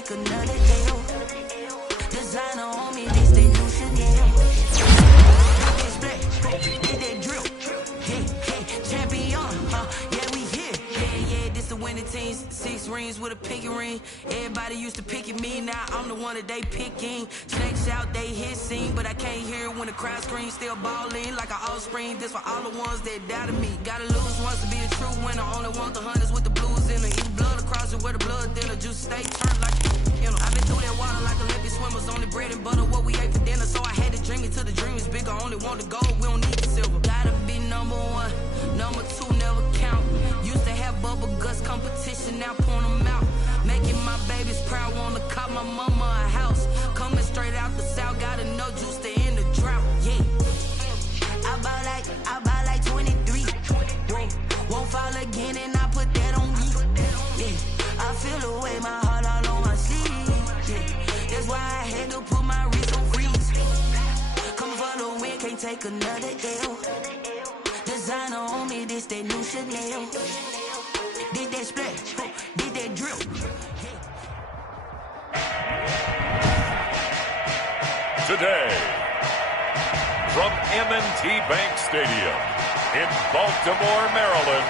take another L. Designer on me, this they new Chanel. Did that splat, did that drill. Yeah, champion, yeah, we here. Yeah, this the winning teams. 6 rings with a pinky ring. Everybody used to pick at me, now I'm the one that they picking. Snakes out, they hit scene, but I can't hear it when the crowd screams. Still balling like an offspring. This for all the ones that doubted me. Gotta lose once to be a true winner. Only want the hunters with the blues in it. Eat blood across it where the blood thinner. Juice stay turned like you know. I've been through that water like Olympic swimmers. Only bread and butter what we ate for dinner. So I had to dream it till the dream is bigger. Only want the gold, we don't need the silver. Gotta be number 1, number 2 never count. Used to have bubble guts competition, now point them out. Making my babies proud, wanna cop my mama a house. Coming straight out the south, gotta know juice to end the drought. Yeah, I bought like 23. Won't fall again, and I put that on me. Yeah, I feel the way, my heart all on my sleeve. Yeah, that's why I had to put my wrist on freeze. Come for the win, can't take another L. Designer on me, this that new Chanel. Did that splat, did that drill. Today, from M&T Bank Stadium in Baltimore, Maryland,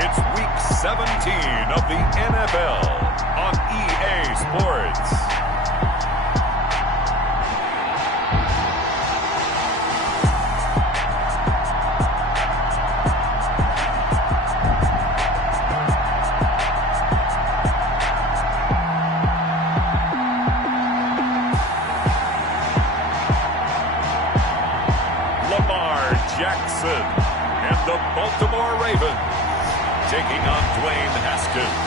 it's Week 17 of the NFL on EA Sports. Jackson and the Baltimore Ravens taking on Dwayne Haskins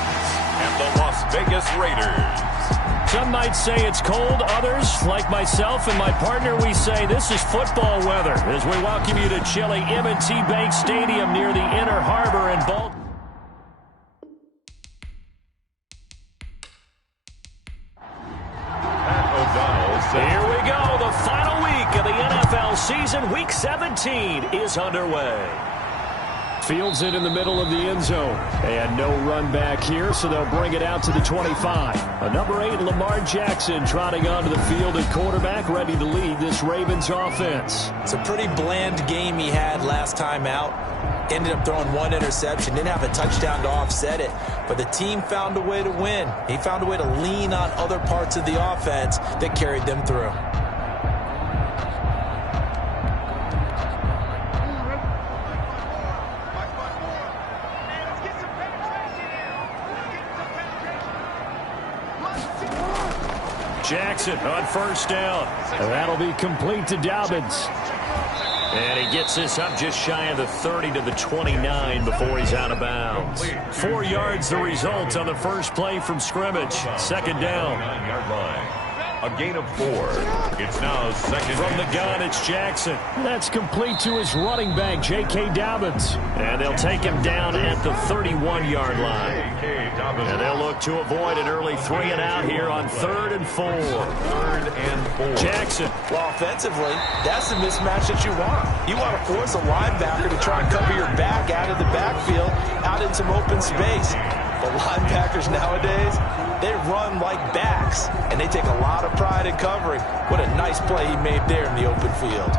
and the Las Vegas Raiders. Some might say it's cold. Others, like myself and my partner, we say this is football weather as we welcome you to chilly M&T Bank Stadium near the Inner Harbor in Baltimore. Here we go. The final week of the NFL season. Week 17 is underway. Fields it in the middle of the end zone. And no run back here, so they'll bring it out to the 25. A number 8, Lamar Jackson, trotting onto the field at quarterback, ready to lead this Ravens offense. It's a pretty bland game he had last time out. Ended up throwing 1 interception. Didn't have a touchdown to offset it. But the team found a way to win. He found a way to lean on other parts of the offense that carried them through. Jackson on first down. And that'll be complete to Dobbins. And he gets this up just shy of the 30 to the 29 before he's out of bounds. 4 yards the result on the first play from scrimmage. Second down. A gain of 4. It's now second. From the gun, it's Jackson. That's complete to his running back, J.K. Dobbins. And they'll take him down at the 31-yard line. And they'll look to avoid an early 3-and-out here on 3rd and 4. 3rd and 4. Jackson. Well, offensively, that's the mismatch that you want. You want to force a linebacker to try and cover your back out of the backfield, out in some open space. But linebackers nowadays, they run like backs, and they take a lot of pride in covering. What a nice play he made there in the open field.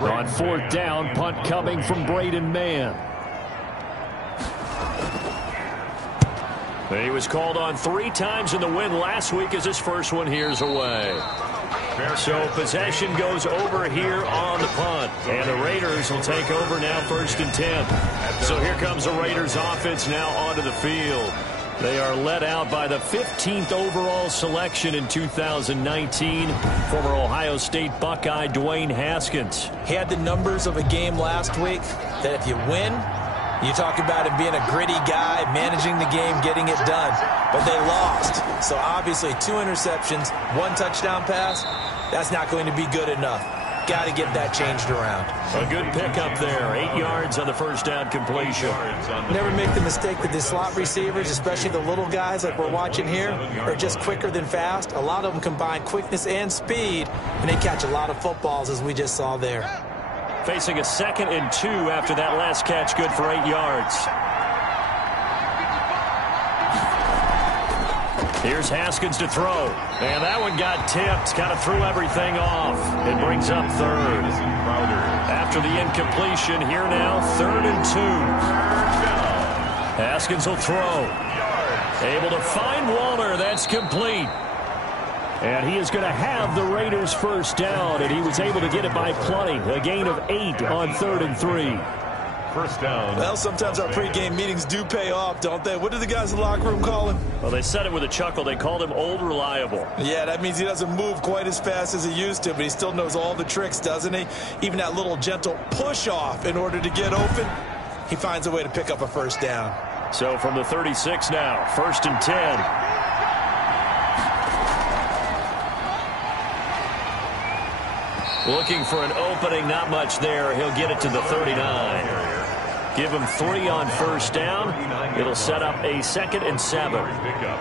On 4th down, punt coming from Braden Mann. He was called on 3 times in the win last week as his first one here's away. So possession goes over here on the punt. And the Raiders will take over now 1st and 10. So here comes the Raiders offense now onto the field. They are led out by the 15th overall selection in 2019. Former Ohio State Buckeye Dwayne Haskins. He had the numbers of a game last week that if you win, you talk about him being a gritty guy, managing the game, getting it done. But they lost. So obviously 2 interceptions, 1 touchdown pass, that's not going to be good enough. Got to get that changed around. A good pickup there. 8 yards on the first down completion. Never make the mistake that the slot receivers, especially the little guys like we're watching here, are just quicker than fast. A lot of them combine quickness and speed, and they catch a lot of footballs, as we just saw there. Facing a 2nd and 2 after that last catch, good for 8 yards. Here's Haskins to throw. And that one got tipped. Kind of threw everything off. It brings up 3rd. After the incompletion, here now, 3rd and 2. Haskins will throw. Able to find Waller. That's complete. And he is going to have the Raiders first down. And he was able to get it by plenty. A gain of 8 on 3rd and 3. First down. Well, sometimes our pregame meetings do pay off, don't they? What do the guys in the locker room call him? Well, they said it with a chuckle. They called him Old Reliable. Yeah, that means he doesn't move quite as fast as he used to, but he still knows all the tricks, doesn't he? Even that little gentle push-off in order to get open, he finds a way to pick up a first down. So from the 36 now, 1st and 10. Looking for an opening, not much there. He'll get it to the 39. Give him 3 on first down. It'll set up a 2nd and 7.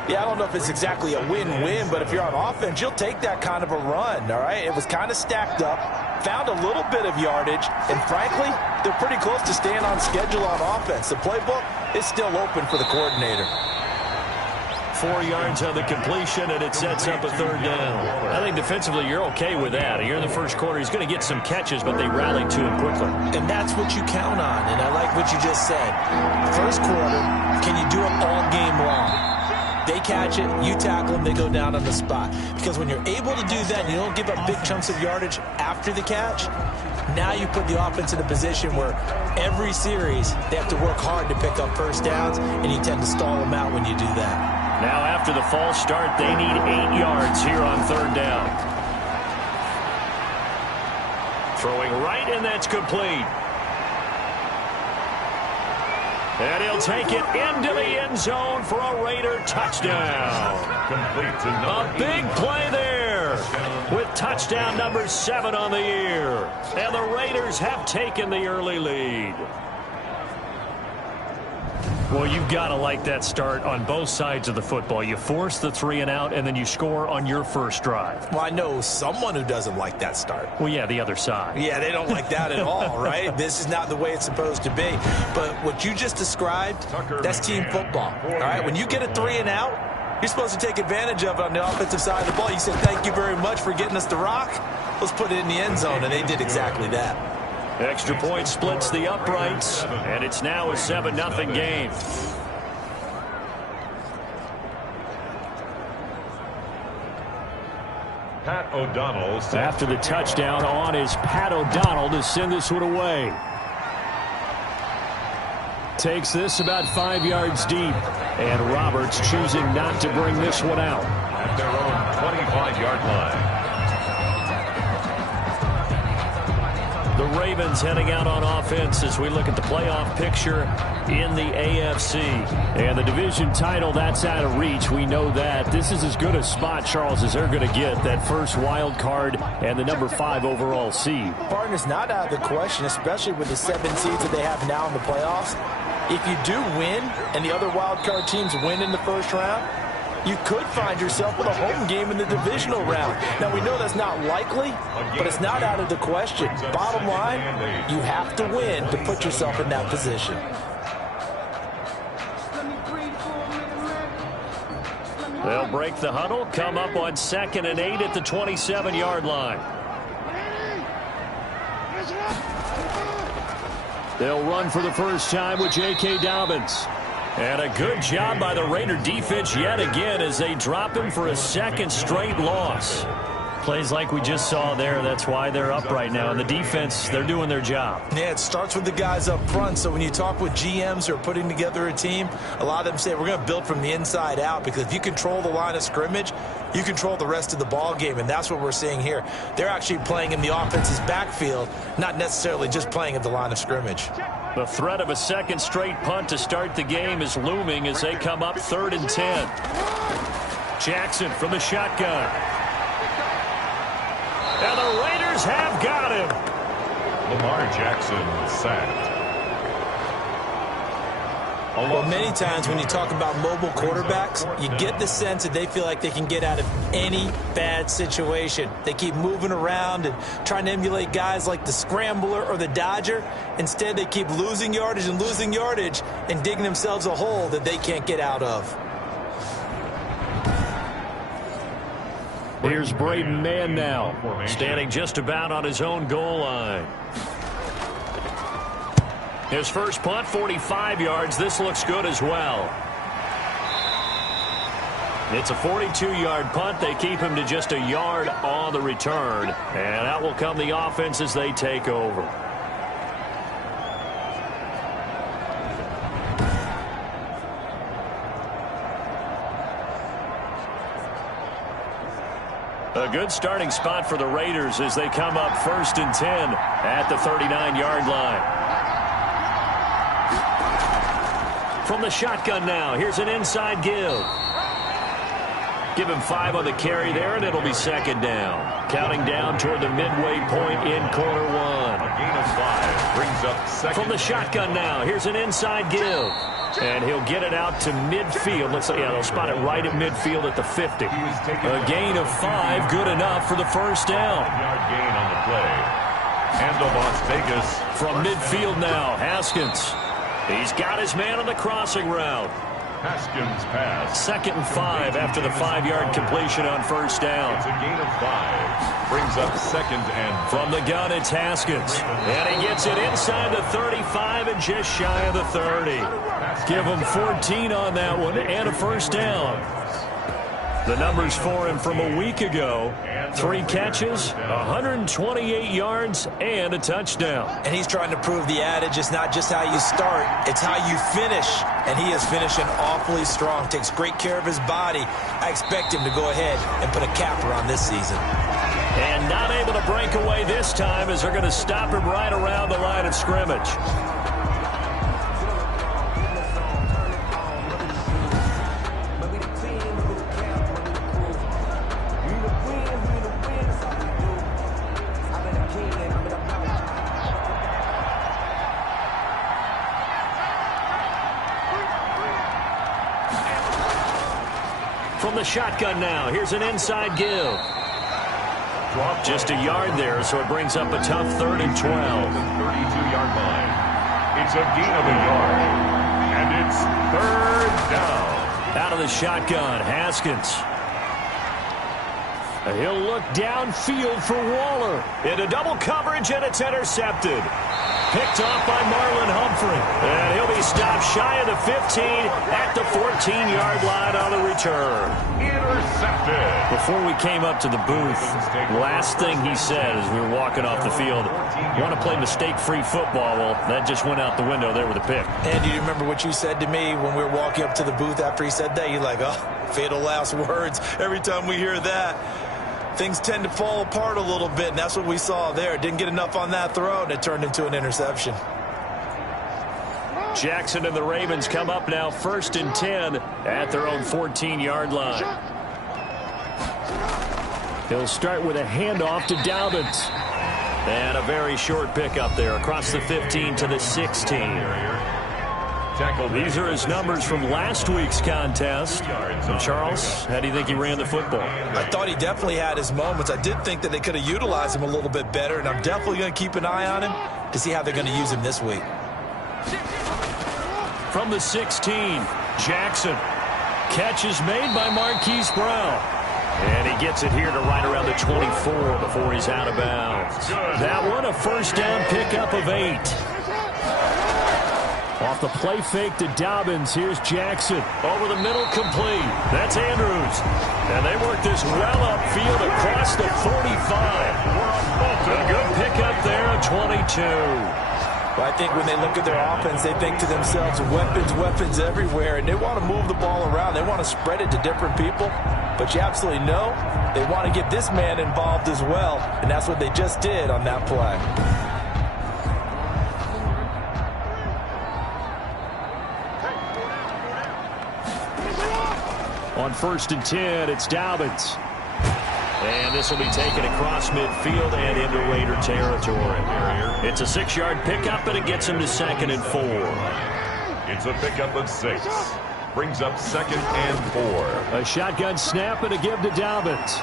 Yeah, I don't know if it's exactly a win-win, but if you're on offense, you'll take that kind of a run, all right? It was kind of stacked up, found a little bit of yardage, and frankly, they're pretty close to staying on schedule on offense. The playbook is still open for the coordinator. 4 yards on the completion, and it sets up a 3rd down. I think defensively you're okay with that. Here in the first quarter, he's going to get some catches, but they rallied to him quickly. And that's what you count on, and I like what you just said. First quarter, can you do it all game long? They catch it, you tackle them, they go down on the spot. Because when you're able to do that, you don't give up big chunks of yardage after the catch, now you put the offense in a position where every series they have to work hard to pick up first downs, and you tend to stall them out when you do that. Now after the false start, they need 8 yards here on 3rd down. Throwing right, and that's complete. And he'll take it into the end zone for a Raider touchdown. A big play there with touchdown number 7 on the year. And the Raiders have taken the early lead. Well, you've got to like that start on both sides of the football. You force the 3 and out, and then you score on your first drive. Well, I know someone who doesn't like that start. Well, yeah, the other side. Yeah, they don't like that at all, right? This is not the way it's supposed to be. But what you just described, that's team football, all right? When you get a 3 and out, you're supposed to take advantage of it on the offensive side of the ball. You said, thank you very much for getting us the rock. Let's put it in the end zone, and they did exactly that. Extra point splits the uprights, and it's now a 7-0 game. Pat O'Donnell. After the touchdown on is Pat O'Donnell to send this one away. Takes this about 5 yards deep, and Roberts choosing not to bring this one out. At their own 25-yard line. The Ravens heading out on offense as we look at the playoff picture in the AFC. And the division title, that's out of reach. We know that. This is as good a spot, Charles, as they're going to get. That first wild card and the number 5 overall seed. Partner's not out of the question, especially with the 7 seeds that they have now in the playoffs. If you do win and the other wild card teams win in the first round, you could find yourself with a home game in the divisional round. Now, we know that's not likely, but it's not out of the question. Bottom line, you have to win to put yourself in that position. They'll break the huddle, come up on 2nd and 8 at the 27-yard line. They'll run for the first time with J.K. Dobbins. And a good job by the Raider defense yet again as they drop him for a 2nd straight loss. Plays like we just saw there, that's why they're up right now. And the defense, they're doing their job. Yeah, it starts with the guys up front. So when you talk with GMs who are putting together a team, a lot of them say we're going to build from the inside out, because if you control the line of scrimmage, you control the rest of the ball game, and that's what we're seeing here. They're actually playing in the offense's backfield, not necessarily just playing at the line of scrimmage. The threat of a 2nd straight punt to start the game is looming as they come up 3rd and 10. Jackson from the shotgun. And the Raiders Raiders have got him. Lamar Jackson sacked. Well, many times when you talk about mobile quarterbacks, you get the sense that they feel like they can get out of any bad situation. They keep moving around and trying to emulate guys like the Scrambler or the Dodger. Instead, they keep losing yardage and digging themselves a hole that they can't get out of. Here's Braden Mann now, standing just about on his own goal line. His first punt, 45 yards. This looks good as well. It's a 42-yard punt. They keep him to just a yard on the return. And out will come the offense as they take over. A good starting spot for the Raiders as they come up 1st and 10 at the 39-yard line. From the shotgun now, here's an inside give. Give him 5 on the carry there, and it'll be 2nd down. Counting down toward the midway point in quarter 1. A gain of 5 brings up 2nd. From the shotgun now, here's an inside give. And he'll get it out to midfield. They'll spot it right at midfield at the 50. A gain of 5, good enough for the 1st down. Yard gain on the play. And the Las Vegas. From midfield now, Haskins. He's got his man on the crossing route. Haskins pass. 2nd and 5 after the 5-yard completion on 1st down. It's a gain of 5. Brings up 2nd and. From the gun, it's Haskins. And he gets it inside the 35 and just shy of the 30. Give him 14 on that one and a 1st down. The numbers for him from a week ago. 3 catches, 128 yards, and a touchdown. And he's trying to prove the adage, it's not just how you start, it's how you finish. And he is finishing awfully strong, takes great care of his body. I expect him to go ahead and put a capper on this season. And not able to break away this time as they're going to stop him right around the line of scrimmage. From the shotgun now, here's an inside give. Just a yard there, so it brings up a tough 3rd and 12. 32-yard line. It's a gain of a yard. And it's 3rd down. Out of the shotgun, Haskins. He'll look downfield for Waller. Into double coverage, and it's intercepted. Picked off by Marlon Humphrey. And he'll be stopped shy of the 15 at the 14-yard line on the return. Intercepted. Before we came up to the booth, last thing he said as we were walking off the field, want to play mistake-free football. Well, that just went out the window there with a pick. And do you remember what you said to me when we were walking up to the booth after he said that? You're like, oh, fatal last words. Every time we hear that, things tend to fall apart a little bit, and that's what we saw there. Didn't get enough on that throw, and it turned into an interception. Jackson and the Ravens come up now 1st and 10 at their own 14-yard line. He'll start with a handoff to Dobbins. And a very short pickup there across the 15 to the 16. These are his numbers from last week's contest. And Charles, how do you think he ran the football? I thought he definitely had his moments. I did think that they could have utilized him a little bit better, and I'm definitely going to keep an eye on him to see how they're going to use him this week. From the 16, Jackson. Catch is made by Marquise Brown. And he gets it here to right around the 24 before he's out of bounds. That one, a 1st down pickup of 8. Off the play fake to Dobbins, here's Jackson. Over the middle, complete. That's Andrews. And they work this well upfield across the 45. A good pickup there, a 22. Well, I think when they look at their offense, they think to themselves, weapons everywhere, and they want to move the ball around. They want to spread it to different people. But you absolutely know they want to get this man involved as well, and that's what they just did on that play. On 1st and 10, it's Dobbins. And this will be taken across midfield and into Raider territory. It's a 6-yard pickup, and it gets him to 2nd and 4. It's a pickup of 6. Brings up 2nd and 4. A shotgun snap and a give to Dobbins.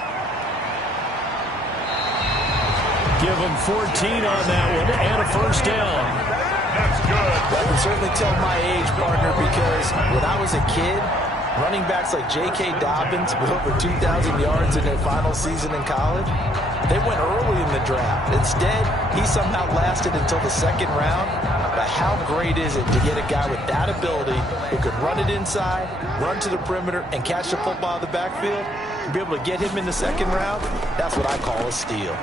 Give him 14 on that one and a first down. That's good. I can certainly tell my age, partner, because when I was a kid, running backs like J.K. Dobbins with over 2,000 yards in their final season in college, they went early in the draft. Instead, he somehow lasted until the 2nd round. But how great is it to get a guy with that ability who could run it inside, run to the perimeter, and catch the football in the backfield? To be able to get him in the 2nd round, that's what I call a steal.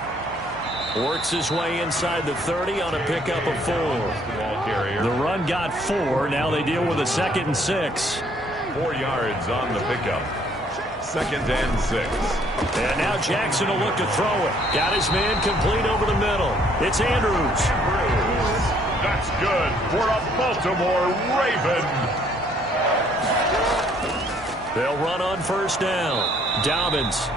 Works his way inside the 30 on a pickup of 4. The run got 4. Now they deal with a 2nd and 6. 4 yards on the pickup. 2nd and 6. And now Jackson will look to throw it. Got his man complete over the middle. It's Andrews. That's good for a Baltimore Raven. They'll run on first down. Dobbins.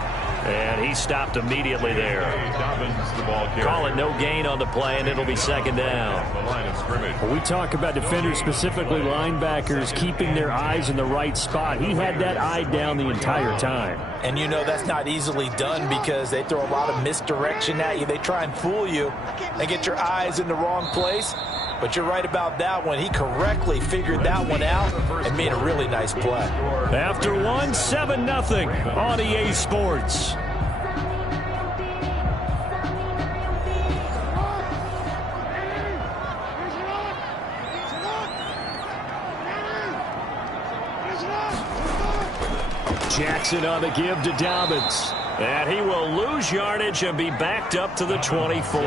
And he stopped immediately there. Dobbins, the ball carrier. Call it no gain on the play, and it'll be 2nd down. The line of scrimmage. We talk about defenders, specifically linebackers, keeping their eyes in the right spot. He had that eye down the entire time. And you know that's not easily done because they throw a lot of misdirection at you. They try and fool you and get your eyes in the wrong place. But you're right about that one. He correctly figured that one out and made a really nice play. After 1, 7-0 on EA Sports. Jackson on the give to Dobbins. And he will lose yardage and be backed up to the 24.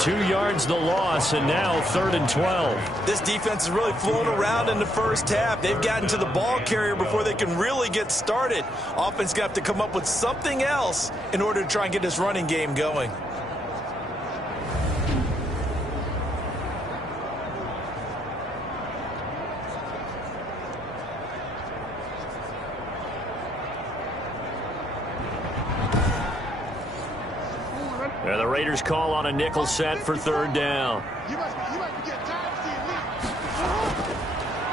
2 yards the loss, and now 3rd and 12. This defense is really flown around in the first half. They've gotten to the ball carrier before they can really get started. Offense got to come up with something else in order to try and get this running game going. And the Raiders call on a nickel set for 3rd down.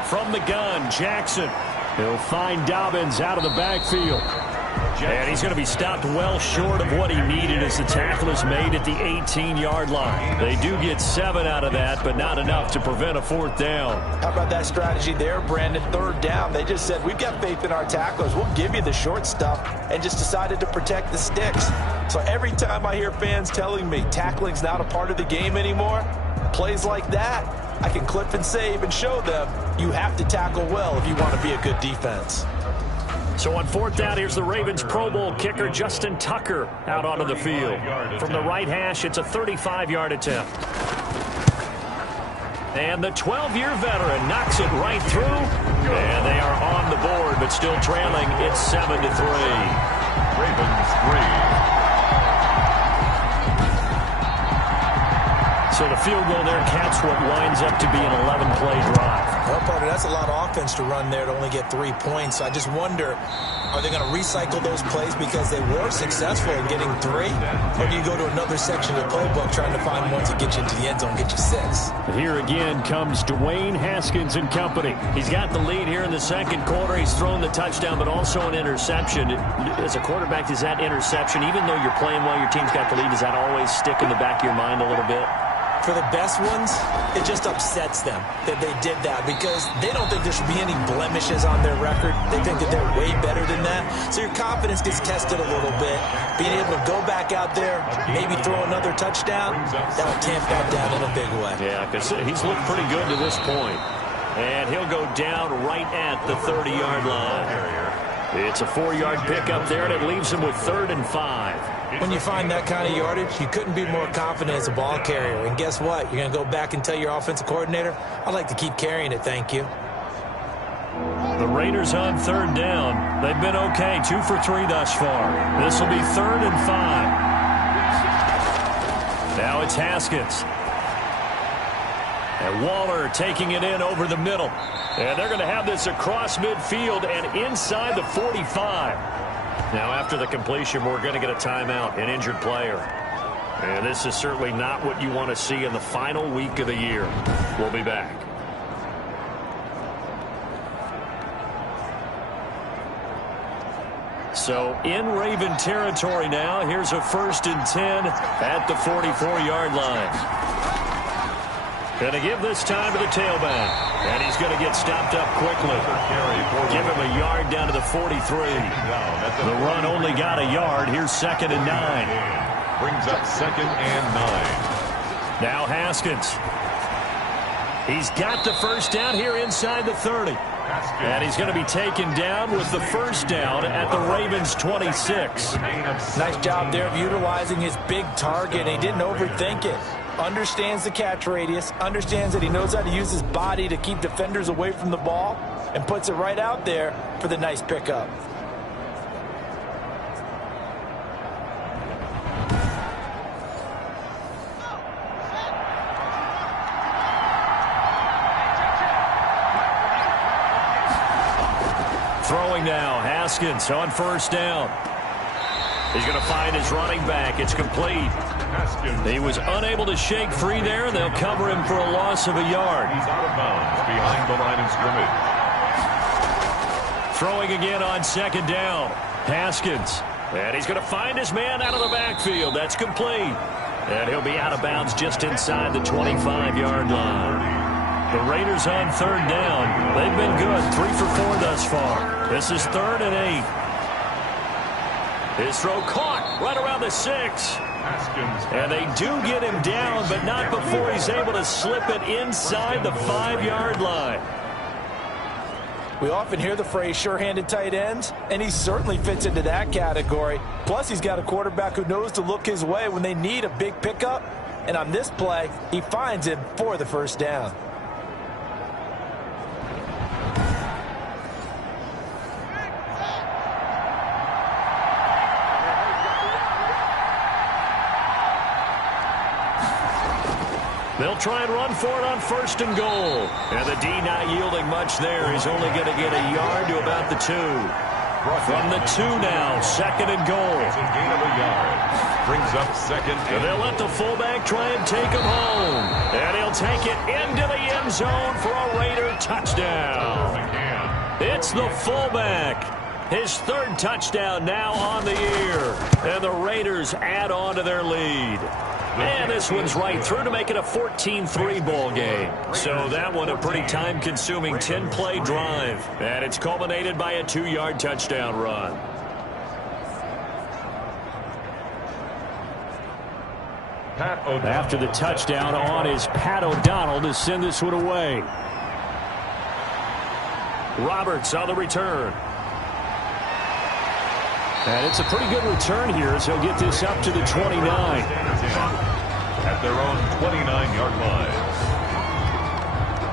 From the gun, Jackson. He'll find Dobbins out of the backfield. And he's going to be stopped well short of what he needed as the tackle is made at the 18-yard line. They do get 7 out of that, but not enough to prevent a 4th down. How about that strategy there, Brandon? 3rd down. They just said, we've got faith in our tacklers. We'll give you the short stuff, and just decided to protect the sticks. So every time I hear fans telling me tackling's not a part of the game anymore, plays like that, I can clip and save and show them you have to tackle well if you want to be a good defense. So on 4th down, here's the Ravens Pro Bowl kicker Justin Tucker out onto the field. From the right hash, it's a 35-yard attempt. And the 12-year veteran knocks it right through. And they are on the board, but still trailing. It's 7-3. Ravens 3. So the field goal there caps what winds up to be an 11-play drive. Well, partner, that's a lot of offense to run there to only get 3 points. So I just wonder, are they going to recycle those plays because they were successful in getting 3? Or do you go to another section of the playbook trying to find ones that get you into the end zone, get you 6? Here again comes Dwayne Haskins and company. He's got the lead here in the 2nd quarter. He's thrown the touchdown, but also an interception. As a quarterback, does that interception, even though you're playing well, your team's got the lead, does that always stick in the back of your mind a little bit? For the best ones, it just upsets them that they did that because they don't think there should be any blemishes on their record. They think that they're way better than that. So your confidence gets tested a little bit. Being able to go back out there, maybe throw another touchdown, that'll tamp that down in a big way. Yeah, because he's looked pretty good to this point. And he'll go down right at the 30-yard line. It's a 4-yard pickup there, and it leaves him with 3rd and 5. When you find that kind of yardage, you couldn't be more confident as a ball carrier. And guess what? You're going to go back and tell your offensive coordinator, I'd like to keep carrying it, thank you. The Raiders on 3rd down. They've been okay, 2 for 3 thus far. This will be 3rd and 5. Now it's Haskins. And Waller taking it in over the middle. And they're going to have this across midfield and inside the 45. Now, after the completion, we're going to get a timeout, an injured player. And this is certainly not what you want to see in the final week of the year. We'll be back. So in Raven territory now. Here's a 1st and 10 at the 44-yard line. Going to give this time to the tailback. And he's going to get stopped up quickly. Give him a yard down to the 43. The run only got a yard. Here's 2nd and 9. Brings up 2nd and 9. Now Haskins. He's got the first down here inside the 30. And he's going to be taken down with the first down at the Ravens' 26. Nice job there of utilizing his big target. He didn't overthink it. Understands the catch radius, understands that he knows how to use his body to keep defenders away from the ball, and puts it right out there for the nice pickup. Throwing now, Haskins on first down. He's going to find his running back. It's complete. He was unable to shake free there, and they'll cover him for a loss of a yard. He's out of bounds behind the line of scrimmage. Throwing again on 2nd down. Haskins. And he's going to find his man out of the backfield. That's complete. And he'll be out of bounds just inside the 25-yard line. The Raiders on 3rd down. They've been good. 3 for 4 thus far. This is 3rd and 8. His throw caught right around the 6. And they do get him down, but not before he's able to slip it inside the 5-yard line. We often hear the phrase sure-handed tight ends, and he certainly fits into that category. Plus, he's got a quarterback who knows to look his way when they need a big pickup. And on this play, he finds him for the first down. They'll try and run for it on 1st and goal. And the D not yielding much there. He's only going to get a yard to about the 2. From the 2 now, 2nd and goal. It's a gain of a yard. Brings up 2nd and They'll let the fullback try and take him home. And he'll take it into the end zone for a Raider touchdown. It's the fullback. His 3rd touchdown now on the year. And the Raiders add on to their lead. And this one's right through to make it a 14-3 ball game. So that one a pretty time-consuming 10-play drive. And it's culminated by a 2-yard touchdown run. After the touchdown on is Pat O'Donnell to send this one away. Roberts on the return. And it's a pretty good return here as he'll get this up to the 29. At their own 29-yard line.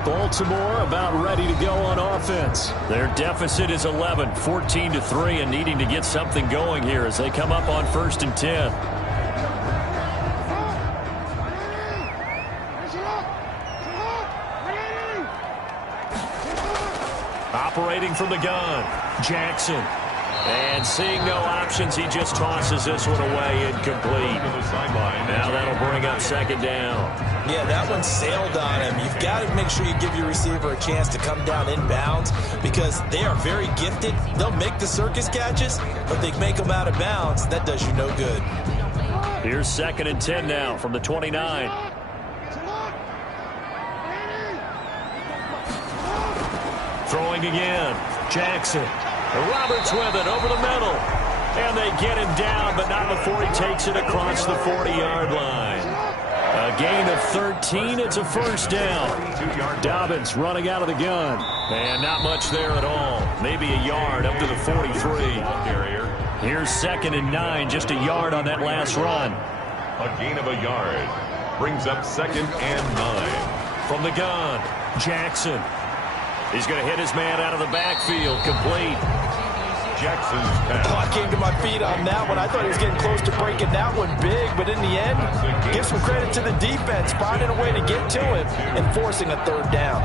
Baltimore about ready to go on offense. Their deficit is 11, 14-3, and needing to get something going here as they come up on 1st and 10. Operating from the gun, Jackson. And seeing no options, he just tosses this one away incomplete. Now that'll bring up 2nd down. Yeah, that one sailed on him. You've got to make sure you give your receiver a chance to come down inbounds because they are very gifted. They'll make the circus catches, but they make them out of bounds. That does you no good. Here's 2nd and 10 now from the 29. Throwing again, Jackson. Roberts with it over the middle. And they get him down, but not before he takes it across the 40-yard line. A gain of 13. It's a first down. Dobbins running out of the gun. And not much there at all. Maybe a yard up to the 43. Here's 2nd and 9. Just a yard on that last run. A gain of a yard. Brings up 2nd and 9. From the gun, Jackson. He's going to hit his man out of the backfield. Complete. Jackson's pass. Oh, I came to my feet on that one. I thought he was getting close to breaking that one big, but in the end, give some credit to the defense, finding a way to get to him and forcing a 3rd down.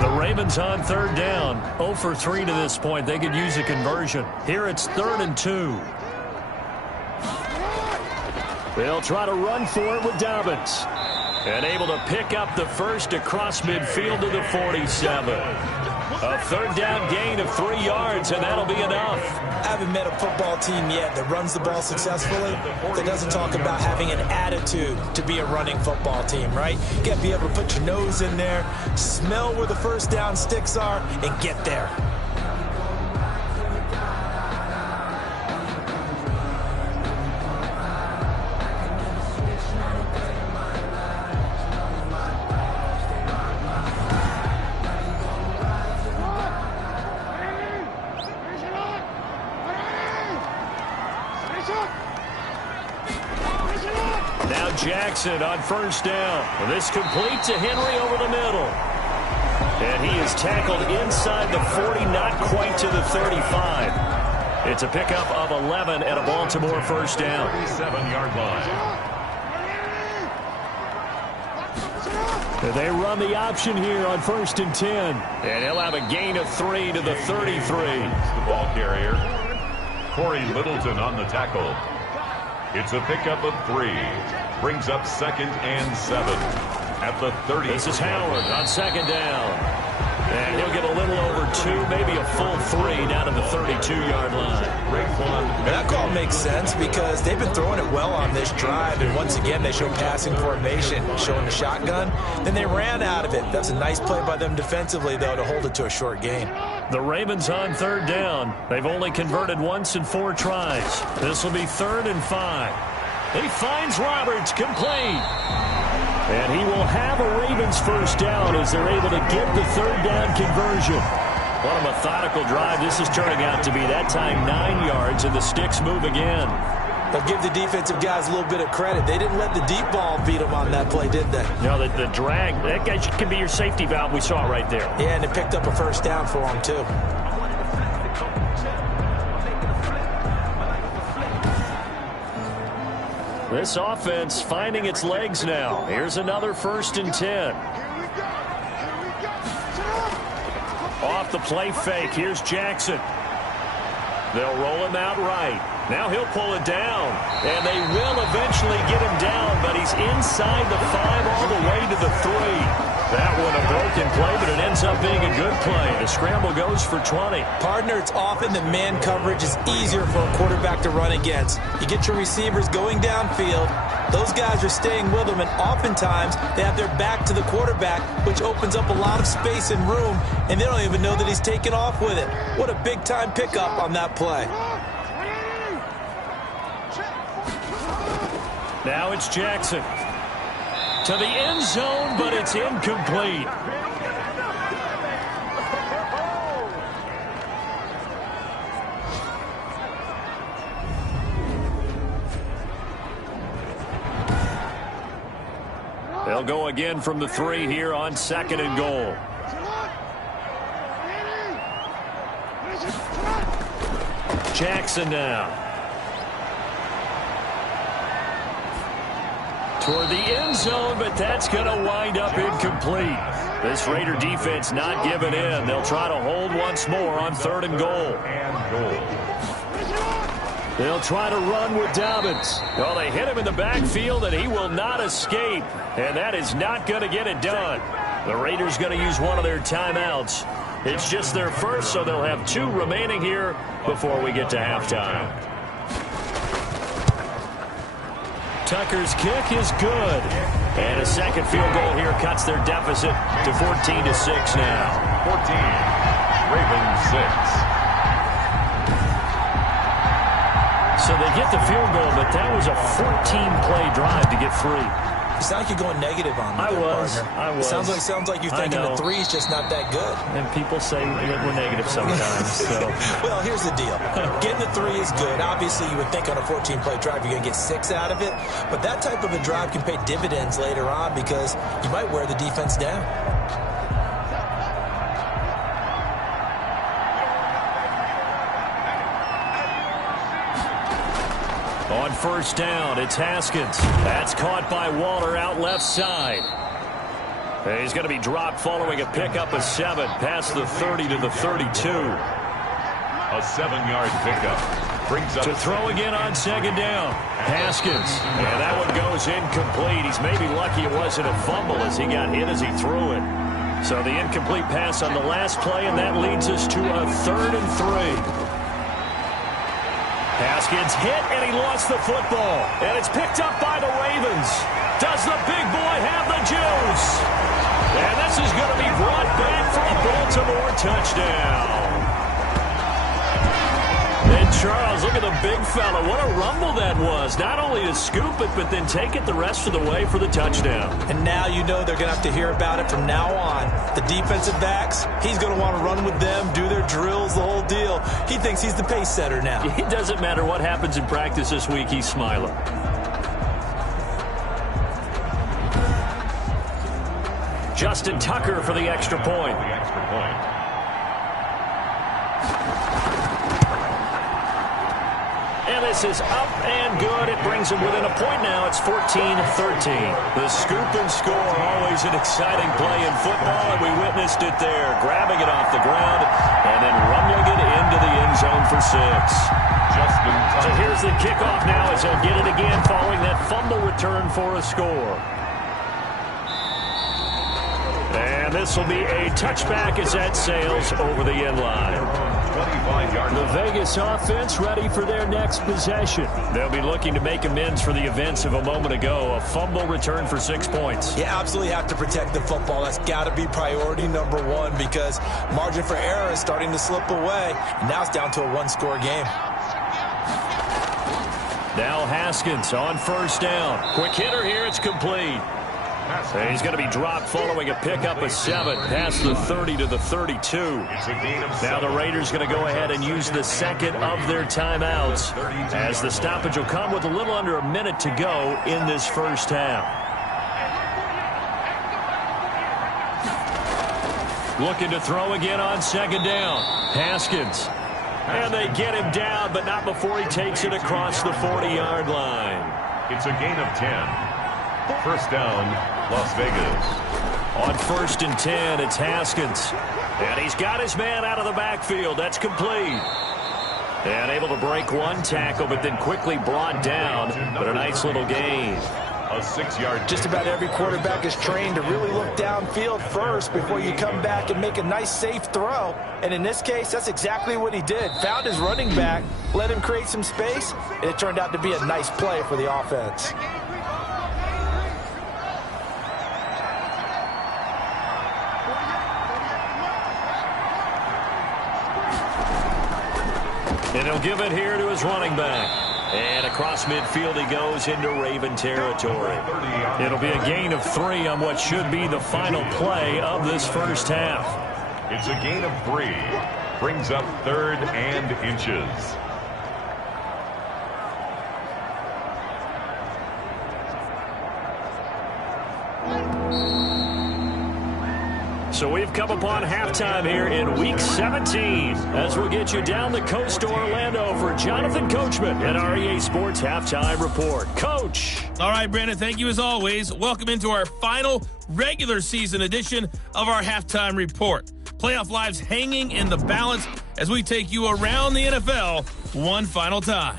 The Ravens Ravens on third down. 0 for 3 to this point. They could use a conversion. Here it's 3rd and 2. They'll try to run for it with Dobbins. And able to pick up the first across midfield to the 47. A third down gain of 3 yards, and that'll be enough. I haven't met a football team yet that runs the ball successfully that doesn't talk about having an attitude to be a running football team, right? You got to be able to put your nose in there, smell where the first down sticks are, and get there. Jackson on first down. This complete to Henry over the middle. And he is tackled inside the 40, not quite to the 35. It's a pickup of 11 and a Baltimore first down. 37-yard line. They run the option here on 1st and 10. And he'll have a gain of 3 to the 33. The ball carrier. Corey Littleton on the tackle. It's a pickup of 3. Brings up 2nd and 7 at the 30. This is Howard on 2nd down. And he'll get a little over 2, maybe a full 3 down to the 32-yard line. That call makes sense because they've been throwing it well on this drive. And once again, they show passing formation, showing the shotgun. Then they ran out of it. That's a nice play by them defensively, though, to hold it to a short gain. The Ravens on third down. They've only converted once in 4 tries. This will be 3rd and 5. He finds Roberts complete. And he will have a Ravens first down as they're able to get the 3rd down conversion. What a methodical drive this is turning out to be. That time 9 yards, and the sticks move again. They'll give the defensive guys a little bit of credit. They didn't let the deep ball beat them on that play, did they? No, the drag, that guy can be your safety valve. We saw it right there. Yeah, and it picked up a first down for them, too. This offense finding its legs now. Here's another 1st and 10. Off the play fake. Here's Jackson. They'll roll him out right. Now he'll pull it down. And they will eventually get him down, but he's inside the 5 all the way to the 3. That one a broken play, but it ends up being a good play. The scramble goes for 20. Partner, it's often that man coverage is easier for a quarterback to run against. You get your receivers going downfield. Those guys are staying with them, and oftentimes they have their back to the quarterback, which opens up a lot of space and room, and they don't even know that he's taken off with it. What a big-time pickup on that play. Now it's Jackson. To the end zone, but it's incomplete. They'll go again from the 3 here on 2nd and goal. Jackson now. Toward the end zone, but that's going to wind up incomplete. This Raider defense not giving in. They'll try to hold once more on 3rd and goal. They'll try to run with Dobbins. Well, they hit him in the backfield, and he will not escape. And that is not going to get it done. The Raiders going to use one of their timeouts. It's just their first, so they'll have 2 remaining here before we get to halftime. Tucker's kick is good. And a second field goal here cuts their deficit to 14-6 now. 14, Ravens 6. So they get the field goal, but that was a 14-play drive to get free. You sound like you're going negative on me. I was. It sounds like you're thinking the 3's just not that good. And people say we're negative sometimes. So. Well, here's the deal. Getting the 3 is good. Obviously, you would think on a 14-play drive you're going to get 6 out of it. But that type of a drive can pay dividends later on because you might wear the defense down. On first down, it's Haskins. That's caught by Waller out left side. And he's going to be dropped following a pickup of 7 past the 30 to the 32. A 7-yard pickup. Brings up to throw again on second down. Haskins. And that one goes incomplete. He's maybe lucky it wasn't a fumble as he got hit as he threw it. So the incomplete pass on the last play, and that leads us to a 3rd and 3. Haskins hit, and he lost the football. And it's picked up by the Ravens. Does the big boy have the juice? And this is going to be brought back for a Baltimore touchdown. And Charles, look at the big fella. What a rumble that was. Not only to scoop it, but then take it the rest of the way for the touchdown. And now you know they're going to have to hear about it from now on. The defensive backs, he's going to want to run with them, do their drills, the whole deal. He thinks he's the pace setter now. It doesn't matter what happens in practice this week, he's smiling. Justin Tucker for the extra point. And this is up and good. It brings him within a point now. It's 14-13. The scoop and score, always an exciting play in football, and we witnessed it there. Grabbing it off the ground and then rumbling it into the end zone for 6. So here's the kickoff now as they'll get it again following that fumble return for a score. And this will be a touchback as that sails over the end line. The Vegas offense ready for their next possession. They'll be looking to make amends for the events of a moment ago. A fumble return for 6 points. You absolutely have to protect the football. That's got to be priority number 1 because margin for error is starting to slip away. And now it's down to a 1-score game. Now Haskins on first down. Quick hitter here. It's complete. And he's going to be dropped following a pickup of 7 past the 30 to the 32. Now the Raiders going to go ahead and use the second of their timeouts as the stoppage will come with a little under a minute to go in this first half. Looking to throw again on second down. Haskins. And they get him down, but not before he takes it across the 40-yard line. It's a gain of 10. First down, Las Vegas. On 1st and 10, it's Haskins. And he's got his man out of the backfield. That's complete. And able to break one tackle, but then quickly brought down. But a nice little gain. A 6-yard. Just about every quarterback is trained to really look downfield first before you come back and make a nice, safe throw. And in this case, that's exactly what he did. Found his running back, let him create some space, and it turned out to be a nice play for the offense. And he'll give it here to his running back. And across midfield he goes into Raven territory. It'll be a gain of 3 on what should be the final play of this first half. It's a gain of 3. Brings up 3rd and inches. So we've come upon halftime here in Week 17 as we'll get you down the coast to Orlando for Jonathan Coachman and our EA Sports Halftime Report. Coach. All right, Brandon, thank you as always. Welcome into our final regular season edition of our Halftime Report. Playoff lives hanging in the balance as we take you around the NFL one final time.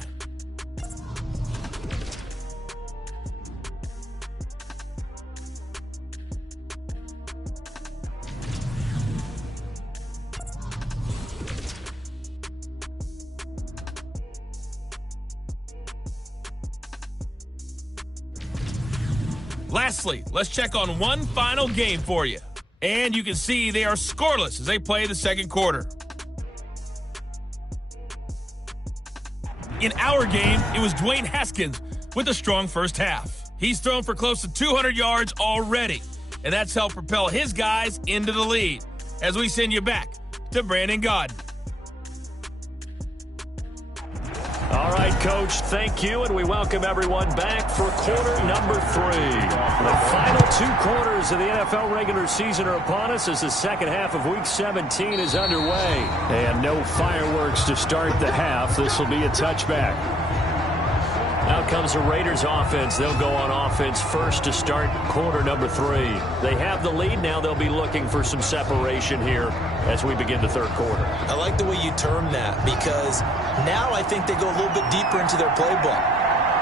Lastly, let's check on one final game for you. And you can see they are scoreless as they play the second quarter. In our game, it was Dwayne Haskins with a strong first half. He's thrown for close to 200 yards already, and that's helped propel his guys into the lead. As we send you back to Brandon Gaudin. All right, Coach, thank you, and we welcome everyone back for quarter number 3. The final 2 quarters of the NFL regular season are upon us as the second half of Week 17 is underway. And no fireworks to start the half. This will be a touchback. Now comes the Raiders offense. They'll go on offense first to start quarter number 3. They have the lead. Now they'll be looking for some separation here as we begin the third quarter. I like the way you term that, because now I think they go a little bit deeper into their playbook.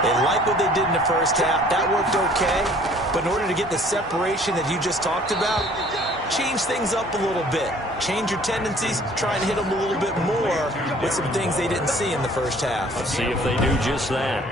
They like what they did in the first half. That worked okay. But in order to get the separation that you just talked about, change things up a little bit. Change your tendencies, try and hit them a little bit more with some things they didn't see in the first half. Let's see if they do just that.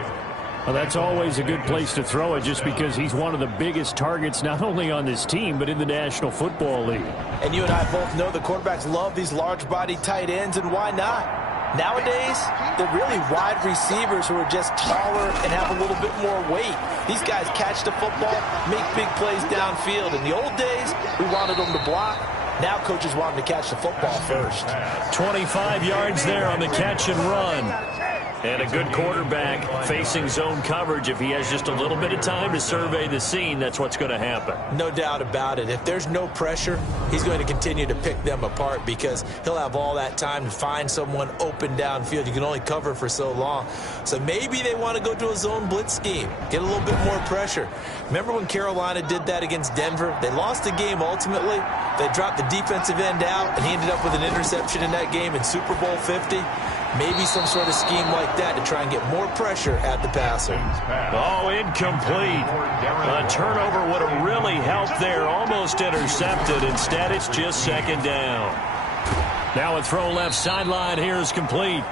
Well, that's always a good place to throw it, just because he's one of the biggest targets not only on this team but in the National Football League. And you and I both know the quarterbacks love these large-body tight ends, and why not? Nowadays, they're really wide receivers who are just taller and have a little bit more weight. These guys catch the football, make big plays downfield. In the old days, we wanted them to block. Now coaches want them to catch the football first. 25 yards there on the catch and run. And a good quarterback facing zone coverage. If he has just a little bit of time to survey the scene, that's what's going to happen. No doubt about it. If there's no pressure, he's going to continue to pick them apart, because he'll have all that time to find someone open downfield. You can only cover for so long. So maybe they want to go to a zone blitz scheme, get a little bit more pressure. Remember when Carolina did that against Denver? They lost the game ultimately. They dropped the defensive end out, and he ended up with an interception in that game in Super Bowl 50. Maybe some sort of scheme like that to try and get more pressure at the passer. Oh, incomplete. A turnover would have really helped there. Almost intercepted. Instead, it's just second down. Now a throw left sideline here is complete.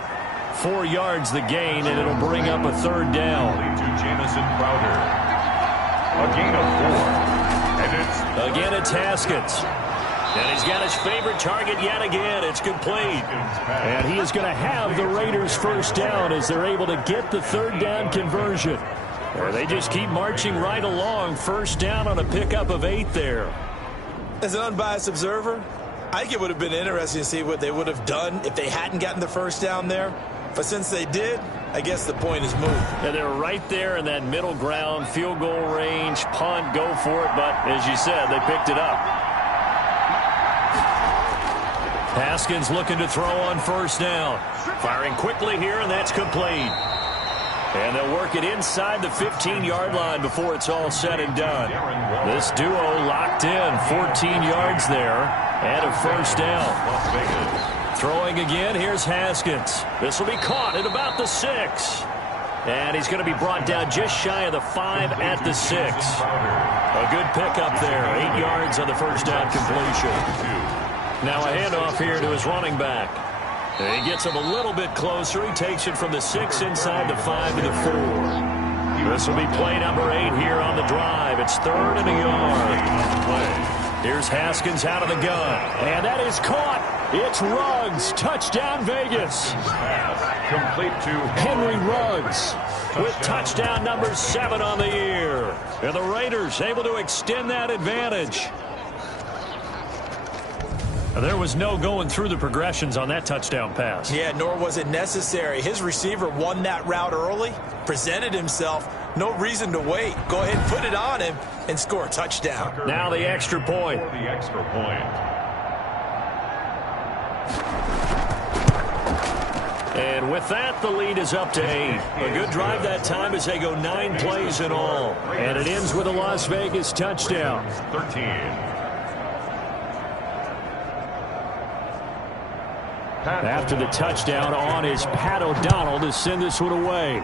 4 yards the gain, and it'll bring up a third down. To Jamison Crowder. A gain of 4. And Again, it's Haskins. And he's got his favorite target yet again. It's complete. And he is going to have the Raiders first down as they're able to get the third down conversion. They just keep marching right along. First down on a pickup of 8 there. As an unbiased observer, I think it would have been interesting to see what they would have done if they hadn't gotten the first down there. But since they did, I guess the point is moot. And they're right there in that middle ground, field goal range, punt, go for it. But as you said, they picked it up. Haskins looking to throw on first down. Firing quickly here, and that's complete. And they'll work it inside the 15-yard line before it's all said and done. This duo locked in. 14 yards there and a first down. Throwing again, here's Haskins. This will be caught at about the 6. And he's going to be brought down just shy of the 5 at the 6. A good pickup there. 8 yards on the first down completion. Now a handoff here to his running back. And he gets him a little bit closer. He takes it from the 6 inside the 5 to the 4. This will be play number 8 here on the drive. It's 3rd and a yard. Here's Haskins out of the gun. And that is caught. It's Ruggs. Touchdown Vegas. complete to Henry Ruggs with touchdown number 7 on the year. And the Raiders able to extend that advantage. There was no going through the progressions on that touchdown pass. Yeah, nor was it necessary. His receiver won that route early, presented himself. No reason to wait. Go ahead and put it on him and score a touchdown. Now the extra point. The extra point. And with that, the lead is up to 8. A good drive that time as they go 9 plays in all. And it ends with a Las Vegas touchdown. 13. After the touchdown on is Pat O'Donnell to send this one away.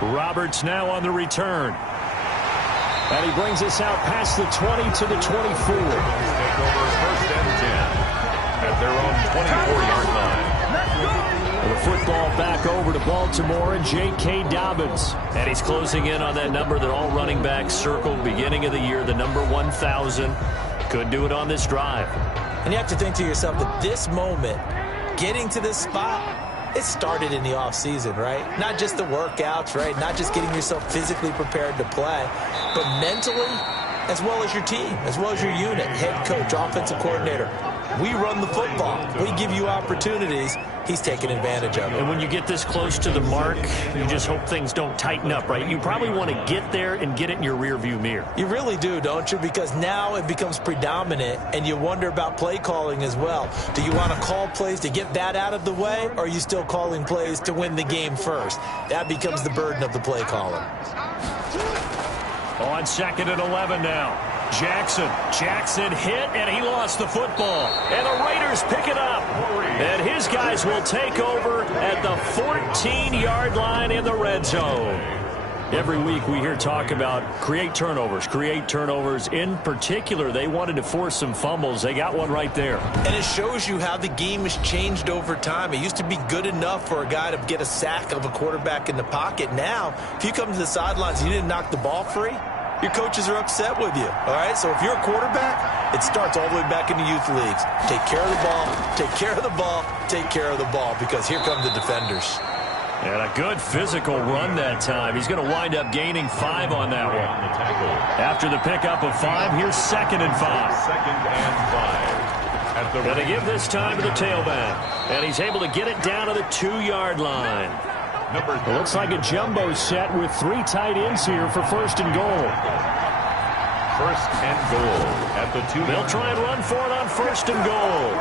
Roberts now on the return. And he brings us out past the 20 to the 24. Take over 1st and 10 at their own 24-yard line. The football back over to Baltimore and J.K. Dobbins. And he's closing in on that number that all running backs circled beginning of the year, the number 1,000. Could do it on this drive. And you have to think to yourself that this moment, getting to this spot, it started in the offseason, right? Not just the workouts, right? Not just getting yourself physically prepared to play, but mentally, as well as your team, as well as your unit, head coach, offensive coordinator. We run the football. We give you opportunities. he's taking advantage of it. And when you get this close to the mark, you just hope things don't tighten up, right? You probably want to get there and get it in your rearview mirror. You really do, don't you? Because now it becomes predominant, and you wonder about play calling as well. Do you want to call plays to get that out of the way, or are you still calling plays to win the game first? That becomes the burden of the play caller. On 2nd and 11 now. Jackson hit, and he lost the football. And the Raiders pick it up. And his guys will take over at the 14-yard line in the red zone. Every week we hear talk about create turnovers. In particular, they wanted to force some fumbles. They got one right there. And it shows you how the game has changed over time. It used to be good enough for a guy to get a sack of a quarterback in the pocket. Now, if you come to the sidelines and you didn't knock the ball free, your coaches are upset with you. All right, so if you're a quarterback, it starts all the way back in the youth leagues. Take care of the ball, take care of the ball, take care of the ball, because here come the defenders. And a good physical run that time. He's going to wind up gaining 5 on that one. After the pickup of 5, here's 2nd and 5. 2nd and 5. Going to give this time to the tailback. And he's able to get it down to the 2-yard line. It looks like a jumbo set with 3 tight ends here for 1st and goal. 1st and goal at the 2. They'll try and run for it on 1st and goal.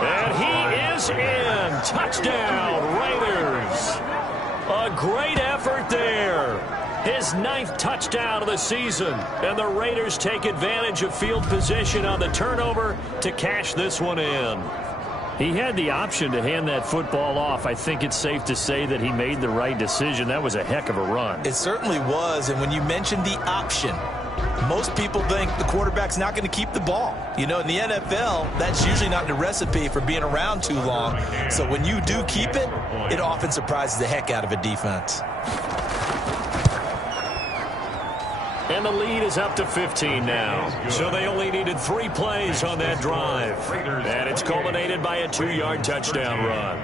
And he is in. Touchdown, Raiders. A great effort there. His 9th touchdown of the season. And the Raiders take advantage of field position on the turnover to cash this one in. He had the option to hand that football off. I think it's safe to say that he made the right decision. That was a heck of a run. It certainly was. And when you mentioned the option, most people think the quarterback's not going to keep the ball. You know, in the NFL, that's usually not the recipe for being around too long. So when you do keep it, it often surprises the heck out of a defense. And the lead is up to 15 now. So they only needed 3 plays on that drive. And it's culminated by a 2-yard touchdown run.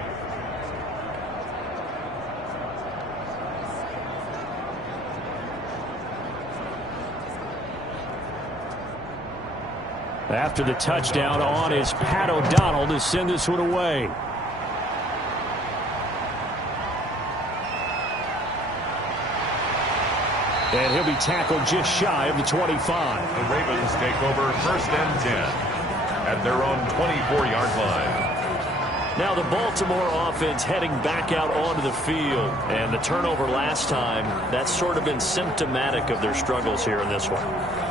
After the touchdown, on is Pat O'Donnell to send this one away. And he'll be tackled just shy of the 25. The Ravens take over 1st and 10 at their own 24-yard line. Now the Baltimore offense heading back out onto the field. And the turnover last time, that's sort of been symptomatic of their struggles here in this one.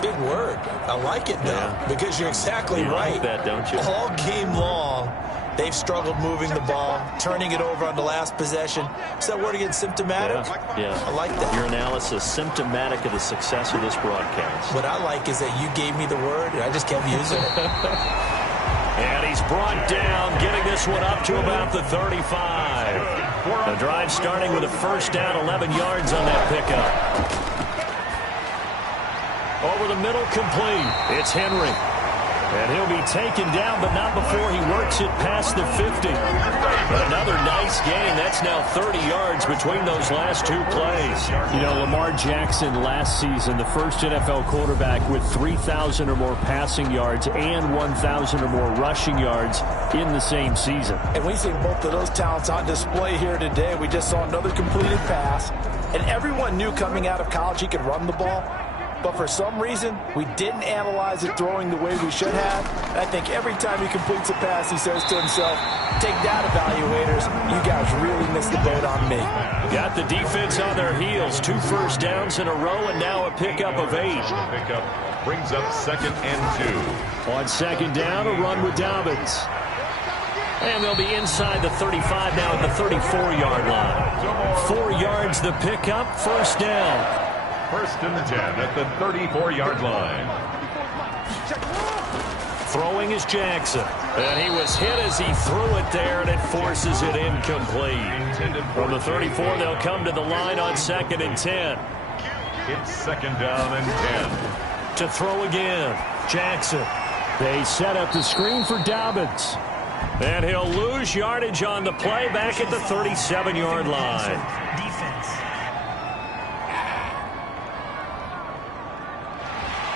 Big word. I like it, though, because you're exactly right. You like that, don't you? All game long, they've struggled moving the ball, turning it over on the last possession. Is that word again, symptomatic? Yeah. I like that. Your analysis, symptomatic of the success of this broadcast. What I like is that you gave me the word, and I just kept using it. And he's brought down, getting this one up to about the 35. The drive starting with a 1st down, 11 yards on that pickup. Over the middle, complete. It's Henry. And he'll be taken down, but not before he works it past the 50. But another nice game. That's now 30 yards between those last 2 plays. You know, Lamar Jackson last season, the first NFL quarterback with 3,000 or more passing yards and 1,000 or more rushing yards in the same season. And we see both of those talents on display here today. We just saw another completed pass. And everyone knew coming out of college he could run the ball. But for some reason, we didn't analyze it throwing the way we should have. And I think every time he completes a pass, he says to himself, take that, evaluators. You guys really missed the boat on me. Got the defense on their heels. 2 first downs in a row, and now a pickup of 8. The pickup brings up 2nd and 2. On 2nd down, a run with Dobbins. And they'll be inside the 35 now at the 34-yard line. 4 yards the pickup, 1st down. 1st and 10 at the 34-yard line. Throwing is Jackson. And he was hit as he threw it there, and it forces it incomplete. From the 34, they'll come to the line on 2nd and 10. It's 2nd down and 10. To throw again, Jackson. They set up the screen for Dobbins. And he'll lose yardage on the play back at the 37-yard line.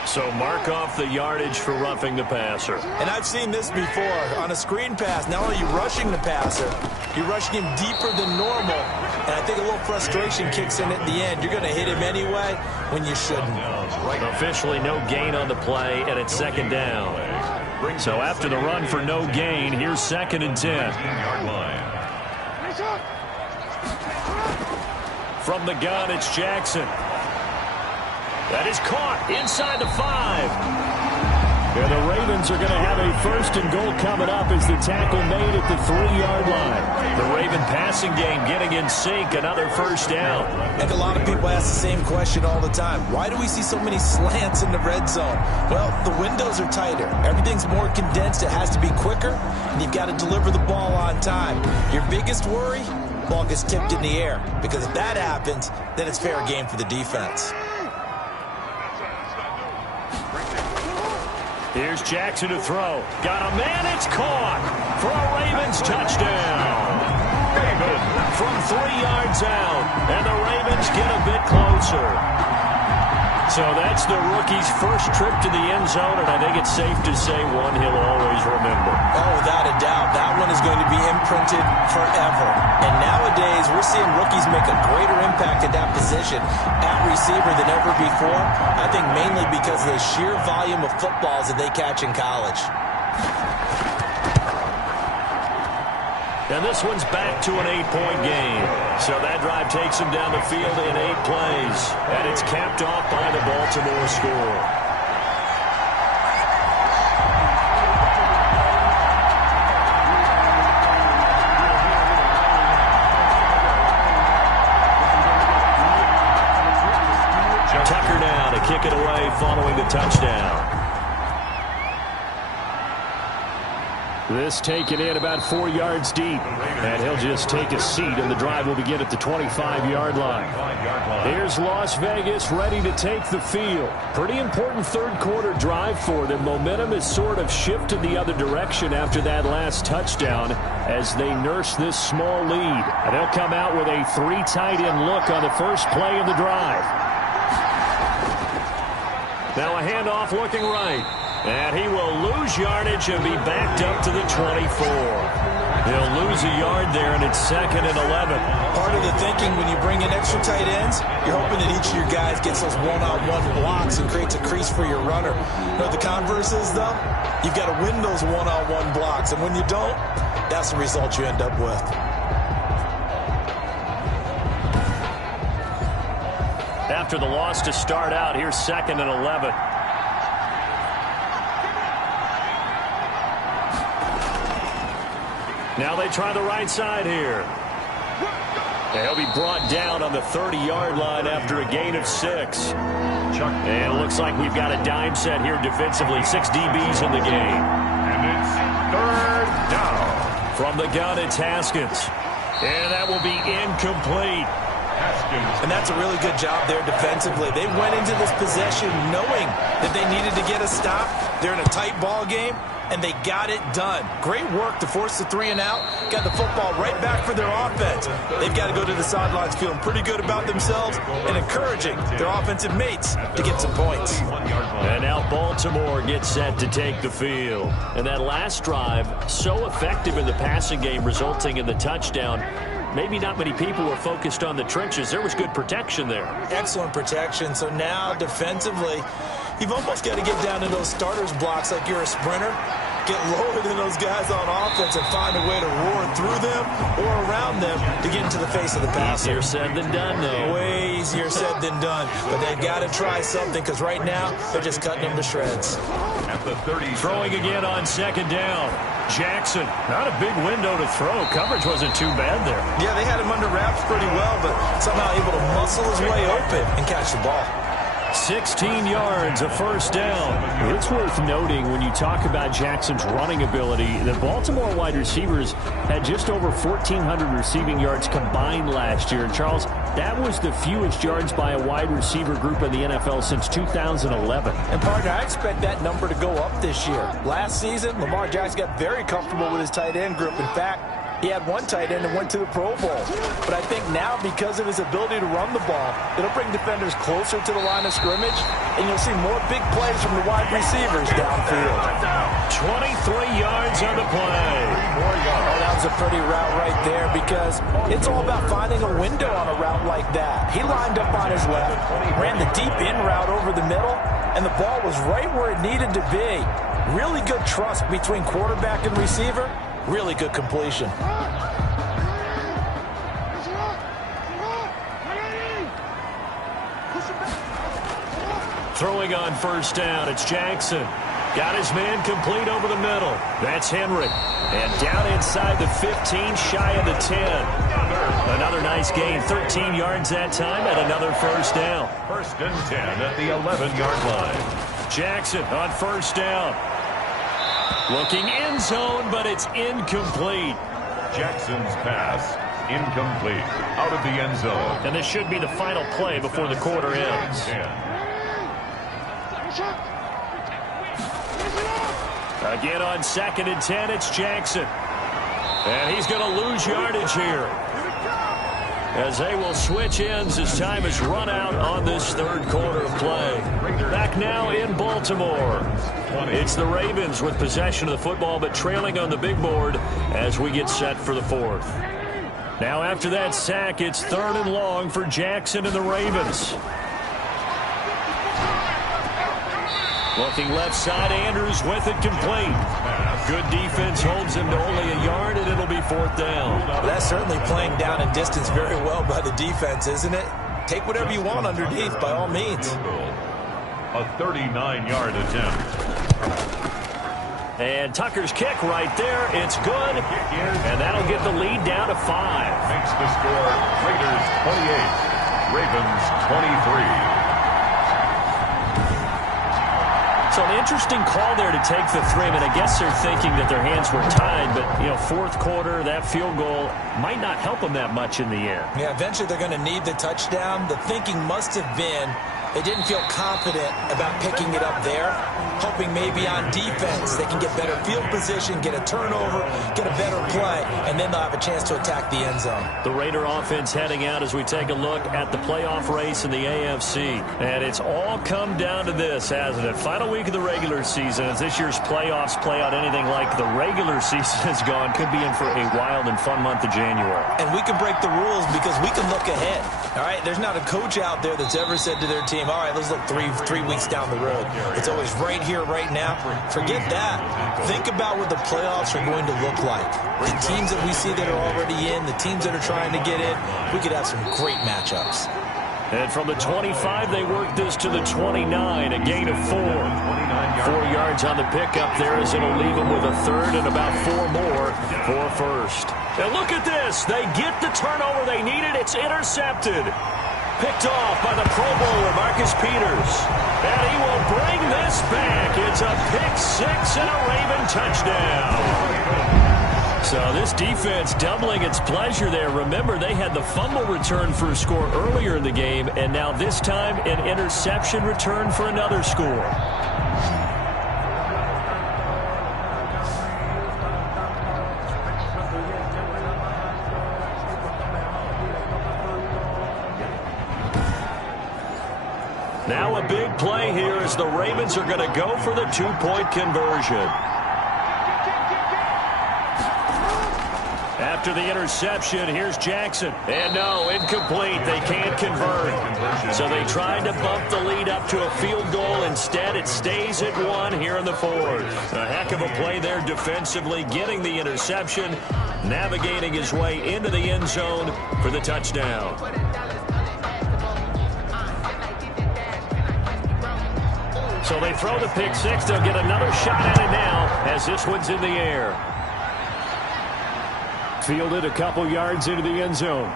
So mark off the yardage for roughing the passer. And I've seen this before. On a screen pass, not only are you rushing the passer, you're rushing him deeper than normal. And I think a little frustration kicks in at the end. You're going to hit him anyway when you shouldn't. Officially no gain on the play, and it's second down. So after the run for no gain, here's 2nd and 10. From the gun, it's Jackson. That is caught inside the 5. And the Ravens are going to have a 1st and goal coming up as the tackle made at the 3-yard line. The Raven passing game getting in sync, another 1st down. I think a lot of people ask the same question all the time. Why do we see so many slants in the red zone? Well, the windows are tighter. Everything's more condensed. It has to be quicker, and you've got to deliver the ball on time. Your biggest worry? Ball gets tipped in the air, because if that happens, then it's fair game for the defense. Here's Jackson to throw. Got a man, it's caught for a Ravens touchdown. From 3 yards out, and the Ravens get a bit closer. So that's the rookie's first trip to the end zone, and I think it's safe to say one he'll always remember. Oh, without a doubt. That one is going to be imprinted forever. And nowadays, we're seeing rookies make a greater impact at that position at receiver than ever before. I think mainly because of the sheer volume of footballs that they catch in college. And this one's back to an 8-point game. So that drive takes him down the field in 8 plays. And it's capped off by the Baltimore score. Tucker now to kick it away following the touchdown. This taken in about 4 yards deep. And he'll just take a seat, and the drive will begin at the 25-yard line. Here's Las Vegas ready to take the field. Pretty important third-quarter drive for them. Momentum has sort of shifted the other direction after that last touchdown as they nurse this small lead. And they'll come out with a 3 tight end look on the first play of the drive. Now a handoff looking right. And he will lose yardage and be backed up to the 24. He'll lose a yard there, and it's 2nd and 11. Part of the thinking when you bring in extra tight ends, you're hoping that each of your guys gets those one-on-one blocks and creates a crease for your runner. You know what the converse is, though? You've got to win those one-on-one blocks, and when you don't, that's the result you end up with. After the loss to start out, here's 2nd and 11. Now they try the right side here. He'll be brought down on the 30-yard line after a gain of 6. And it looks like we've got a dime set here defensively. 6 DBs in the game. And it's 3rd down. From the gun, it's Haskins. And that will be incomplete. And that's a really good job there defensively. They went into this possession knowing that they needed to get a stop. They're in a tight ball game, and they got it done. Great work to force the 3 and out. Got the football right back for their offense. They've got to go to the sidelines feeling pretty good about themselves and encouraging their offensive mates to get some points. And now Baltimore gets set to take the field. And that last drive, so effective in the passing game, resulting in the touchdown. Maybe not many people were focused on the trenches. There was good protection there. Excellent protection. So now defensively, you've almost got to get down to those starters blocks like you're a sprinter. Get lower than those guys on offense and find a way to roar through them or around them to get into the face of the passer. Easier said than done, though. Way easier said than done. But they've got to try something because right now they're just cutting them to shreds. At the 30. Throwing again on 2nd down. Jackson, not a big window to throw. Coverage wasn't too bad there. Yeah, they had him under wraps pretty well, but somehow able to muscle his way open and catch the ball. 16 yards, a 1st down. It's worth noting when you talk about Jackson's running ability, the Baltimore wide receivers had just over 1,400 receiving yards combined last year. And Charles, that was the fewest yards by a wide receiver group in the NFL since 2011. And partner, I expect that number to go up this year. Last season, Lamar Jackson got very comfortable with his tight end group. In fact, He had one tight end that went to the Pro Bowl. But I think now, because of his ability to run the ball, it'll bring defenders closer to the line of scrimmage, and you'll see more big plays from the wide receivers downfield. 23 yards on the play. Oh, that was a pretty route right there, because it's all about finding a window on a route like that. He lined up on his left, ran the deep in route over the middle, and the ball was right where it needed to be. Really good trust between quarterback and receiver. Really good completion. Throwing on first down, it's Jackson. Got his man complete over the middle. That's Henry. And down inside the 15, shy of the 10. Another nice gain, 13 yards that time, and another first down. 1st and 10 at the 11-yard line. Jackson on first down. Looking end zone, but it's incomplete. Jackson's pass, incomplete, out of the end zone. And this should be the final play before the quarter ends. Again on 2nd and 10, it's Jackson. And he's going to lose yardage here, as they will switch ends as time has run out on this 3rd quarter of play. Back now in Baltimore. It's the Ravens with possession of the football, but trailing on the big board as we get set for the 4th. Now after that sack, it's 3rd and long for Jackson and the Ravens. Looking left side, Andrews with it complete. Good defense holds him to only a yard, and it'll be 4th down. Well, that's certainly playing down in distance very well by the defense, isn't it? Take whatever you want underneath, by all means. A 39-yard attempt. And Tucker's kick right there. It's good. And that'll get the lead down to 5. Makes the score Raiders 28, Ravens 23. So an interesting call there to take the 3. I mean, I guess they're thinking that their hands were tied, but, 4th quarter, that field goal might not help them that much in the end. Yeah, eventually they're going to need the touchdown. The thinking must have been they didn't feel confident about picking it up there, hoping maybe on defense they can get better field position, get a turnover, get a better play, and then they'll have a chance to attack the end zone. The Raider offense heading out as we take a look at the playoff race in the AFC. And it's all come down to this, hasn't it? Final week of the regular season. As this year's playoffs play out anything like the regular season has gone, could be in for a wild and fun month of January. And we can break the rules because we can look ahead. All right, there's not a coach out there that's ever said to their team, all right, let's look three weeks down the road. It's always right here, right now. Forget that. Think about what the playoffs are going to look like. The teams that we see that are already in, the teams that are trying to get in, we could have some great matchups. And from the 25, they work this to the 29, a gain of 4. 4 yards on the pickup there as it'll leave them with a 3rd and about 4 more for first. And look at this. They get the turnover they needed. It's intercepted. Picked off by the Pro Bowler, Marcus Peters. And he will bring this back. It's a pick 6 and a Raven touchdown. So this defense doubling its pleasure there. Remember, they had the fumble return for a score earlier in the game, and now this time an interception return for another score. Now a big play here as the Ravens are going to go for the 2-point conversion. After the interception, here's Jackson. And no, incomplete. They can't convert. So they tried to bump the lead up to a field goal. Instead, it stays at 1 here in the 4th. A heck of a play there defensively, getting the interception, navigating his way into the end zone for the touchdown. So they throw the pick 6. They'll get another shot at it now as this one's in the air. Fielded a couple yards into the end zone.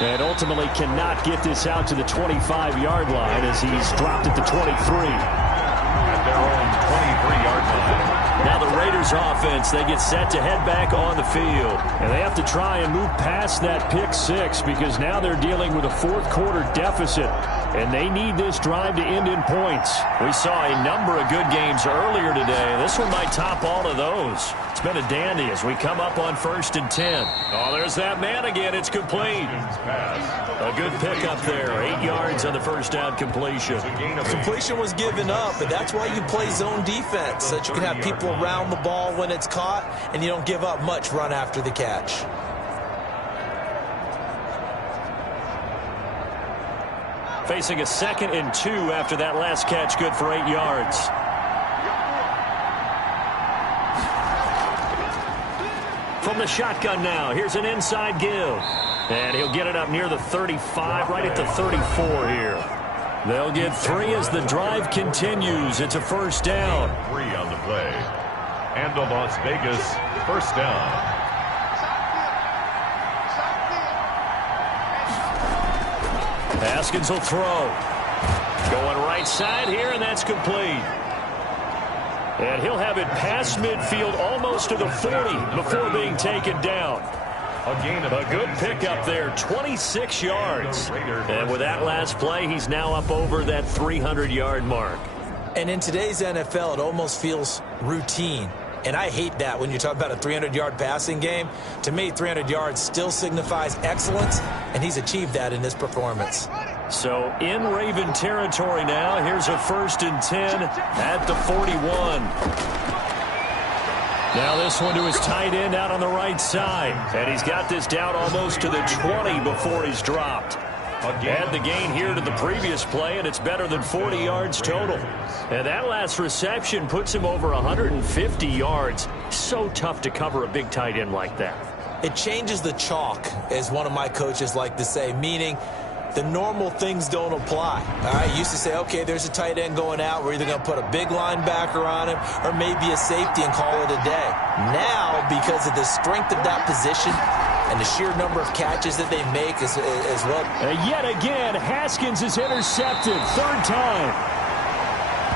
And ultimately cannot get this out to the 25-yard line as he's dropped at the 23. At their own 23-yard line. Now the Raiders Raiders offense. They get set to head back on the field. And they have to try and move past that pick six because now they're dealing with a fourth-quarter deficit. And they need this drive to end in points. We saw a number of good games earlier today. This one might top all of those. It's been a dandy as we come up on 1st and 10. Oh, there's that man again. It's complete. A good pickup there. 8 yards on the first down completion. Completion was given up, but that's why you play zone defense, so that you can have people around the ball when it's caught, and you don't give up much run after the catch. Facing a 2nd and 2 after that last catch, good for 8 yards. From the shotgun now, here's an inside give. And he'll get it up near the 35, right at the 34 here. They'll get 3 as the drive continues. It's a first down. 3 on the play. And the Las Vegas first down. Haskins will throw. Going right side here, and that's complete. And he'll have it past midfield almost to the 40 before being taken down. A good pickup there, 26 yards. And with that last play, he's now up over that 300-yard mark. And in today's NFL, it almost feels routine. And I hate that when you talk about a 300-yard passing game. To me, 300 yards still signifies excellence, and he's achieved that in this performance. So in Raven territory now, here's a 1st and 10 at the 41. Now this one to his tight end out on the right side. And he's got this down almost to the 20 before he's dropped. Add the gain here to the previous play, and it's better than 40 yards total. And that last reception puts him over 150 yards. So tough to cover a big tight end like that. It changes the chalk, as one of my coaches like to say, meaning the normal things don't apply. All right, used to say, okay, there's a tight end going out. We're either going to put a big linebacker on him or maybe a safety and call it a day. Now, because of the strength of that position and the sheer number of catches that they make as well. Yet again, Haskins is intercepted. 3rd time.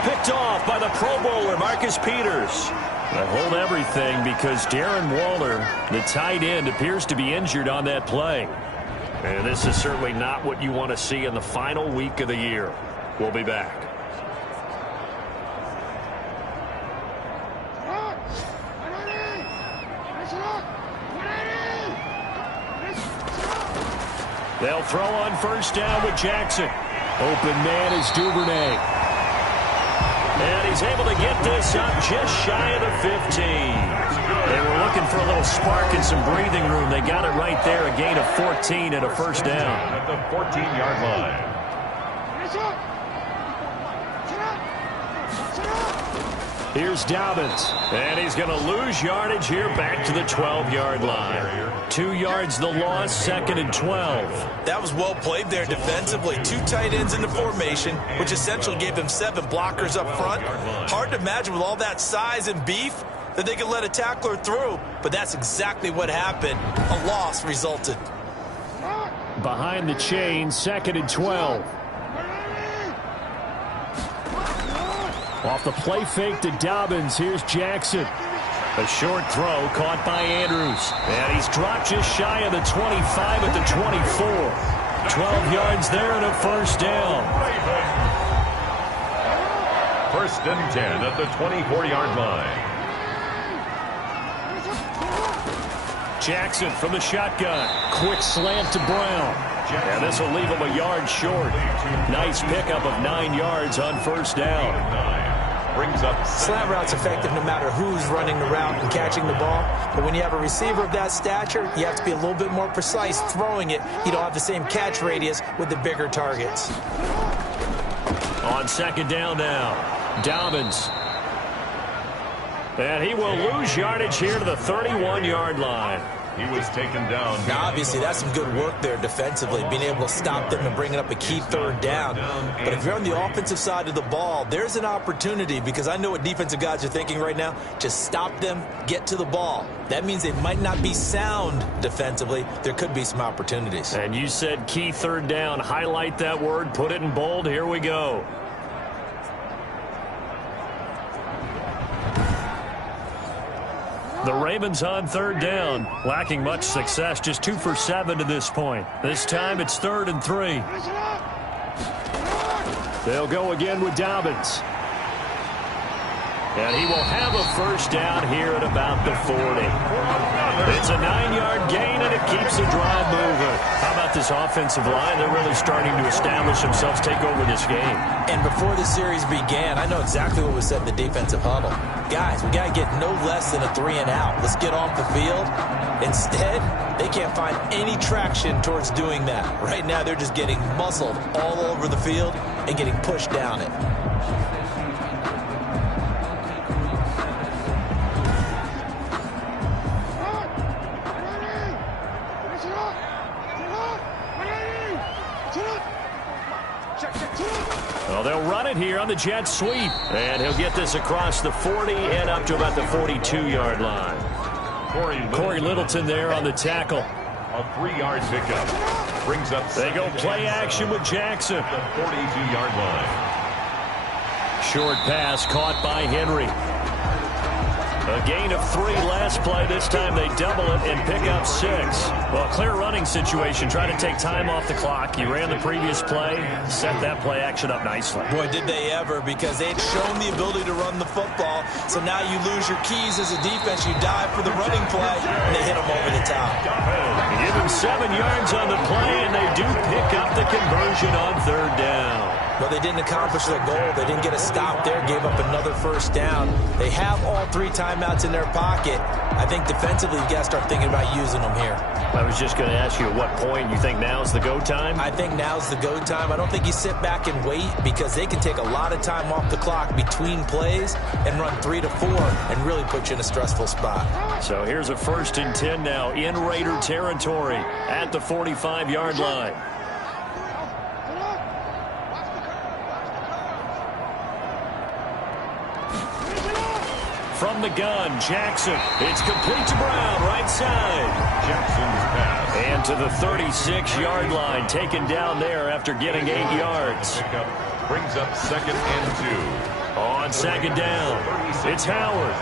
Picked off by the Pro Bowler, Marcus Peters. I hold everything because Darren Waller, the tight end, appears to be injured on that play. And this is certainly not what you want to see in the final week of the year. We'll be back. They'll throw on 1st down with Jackson. Open man is Duvernay. And he's able to get this up just shy of the 15. They were looking for a little spark and some breathing room. They got it right there, a gain of 14 and a first down. At the 14-yard line. Here's Dobbins. And he's going to lose yardage here back to the 12-yard line. 2 yards the loss, 2nd and 12. That was well played there defensively. 2 tight ends in the formation, which essentially gave them 7 blockers up front. Hard to imagine with all that size and beef that they could let a tackler through, but that's exactly what happened. A loss resulted. Behind the chain, 2nd and 12. Off the play fake to Dobbins, here's Jackson. A short throw caught by Andrews. And he's dropped just shy of the 25 at the 24. 12 yards there and a first down. 1st and 10 at the 24-yard line. Jackson from the shotgun. Quick slant to Brown. And this will leave him a yard short. Nice pickup of 9 yards on 1st down. Brings up slant route's effective no matter who's running the route and catching the ball. But when you have a receiver of that stature, you have to be a little bit more precise throwing it. You don't have the same catch radius with the bigger targets. On 2nd down now, Dobbins. And he will lose yardage here to the 31-yard line. He was taken down. Now, obviously, that's some good work there defensively, being able to stop them and bringing up a key 3rd down. But if you're on the offensive side of the ball, there's an opportunity, because I know what defensive guys are thinking right now. Just stop them, get to the ball. That means they might not be sound defensively. There could be some opportunities. And you said key 3rd down. Highlight that word, put it in bold. Here we go. The Ravens on third down, lacking much success, just 2 for 7 to this point. This time it's 3rd and 3. They'll go again with Dobbins. And he will have a first down here at about the 40. It's a 9-yard gain, and it keeps the drive moving. How about this offensive line? They're really starting to establish themselves, take over this game. And before the series began, I know exactly what was said in the defensive huddle. Guys, we got to get no less than a 3-and-out. Let's get off the field. Instead, they can't find any traction towards doing that. Right now, they're just getting muscled all over the field and getting pushed down it. Well, they'll run it here on the jet sweep. And he'll get this across the 40 and up to about the 42-yard line. Corey Littleton there on the tackle. A 3-yard pickup. Brings up. They go play action with Jackson. The 42-yard line. Short pass caught by Henry. A gain of 3 last play. This time they double it and pick up 6. Well, clear running situation. Trying to take time off the clock. He ran the previous play, set that play action up nicely. Boy, did they ever, because they had shown the ability to run the football. So now you lose your keys as a defense. You dive for the running play, and they hit them over the top. Give them 7 yards on the play, and they do pick up the conversion on 3rd down. Well, they didn't accomplish their goal. They didn't get a stop there, gave up another first down. They have all 3 timeouts in their pocket. I think defensively, you got to start thinking about using them here. I was just going to ask you at what point you think now's the go time? I think now's the go time. I don't think you sit back and wait, because they can take a lot of time off the clock between plays and run 3 to 4 and really put you in a stressful spot. So here's a 1st and 10 now in Raider territory at the 45-yard line. From the gun, Jackson. It's complete to Brown, right side. Jackson's pass. And to the 36-yard line, taken down there after getting 8 yards. Brings up 2nd and 2. On 2nd down, it's Howard.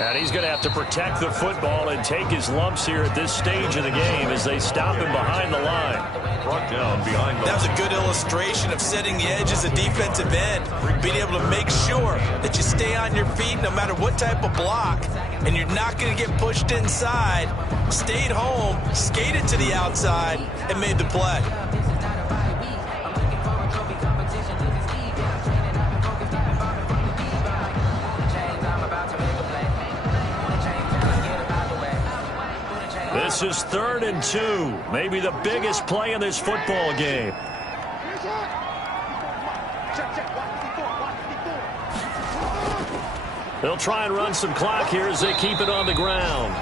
And he's going to have to protect the football and take his lumps here at this stage of the game as they stop him behind the line. Brought down behind the line. That was a good illustration of setting the edge as a defensive end. Being able to make sure that you stay on your feet no matter what type of block, and you're not going to get pushed inside. Stayed home, skated to the outside, and made the play. This is 3rd and 2. Maybe the biggest play in this football game. They'll try and run some clock here as they keep it on the ground.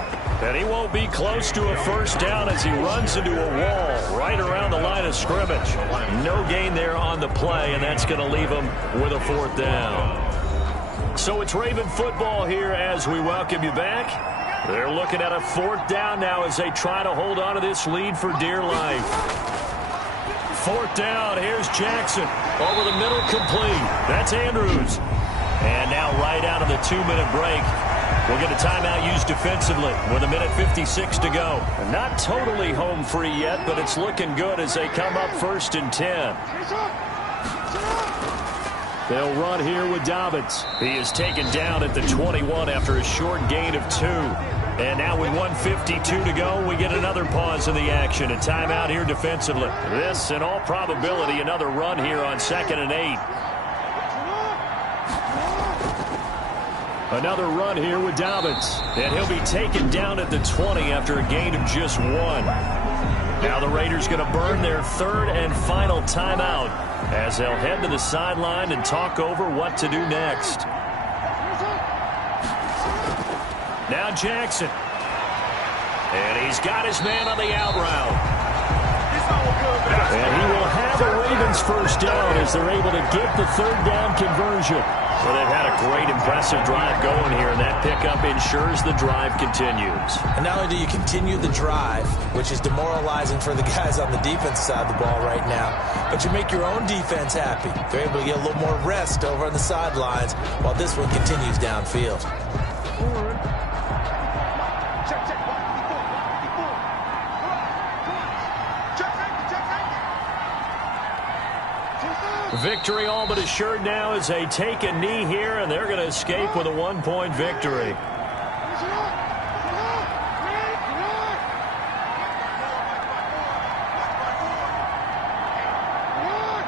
And he won't be close to a first down as he runs into a wall right around the line of scrimmage. No gain there on the play, and that's going to leave him with a 4th down. So it's Raven football here as we welcome you back. They're looking at a 4th down now as they try to hold on to this lead for dear life. 4th down, here's Jackson. Over the middle, complete. That's Andrews. And now right out of the 2-minute break, we'll get a timeout used defensively with 1:56 to go. Not totally home free yet, but it's looking good as they come up 1st and 10. They'll run here with Dobbins. He is taken down at the 21 after a short gain of 2. And now with 1:52 to go, we get another pause in the action. A timeout here defensively. This, in all probability, another run here on 2nd and 8. Another run here with Dobbins. And he'll be taken down at the 20 after a gain of just 1. Now the Raiders going to burn their 3rd and final timeout as they'll head to the sideline and talk over what to do next. Now Jackson. And he's got his man on the out route. And he will have a Ravens first down as they're able to get the 3rd down conversion. Well, they've had a great, impressive drive going here, and that pickup ensures the drive continues. And not only do you continue the drive, which is demoralizing for the guys on the defense side of the ball right now, but you make your own defense happy. They're able to get a little more rest over on the sidelines while this one continues downfield. Victory all but assured now as they take a knee here, and they're going to escape with a 1-point victory.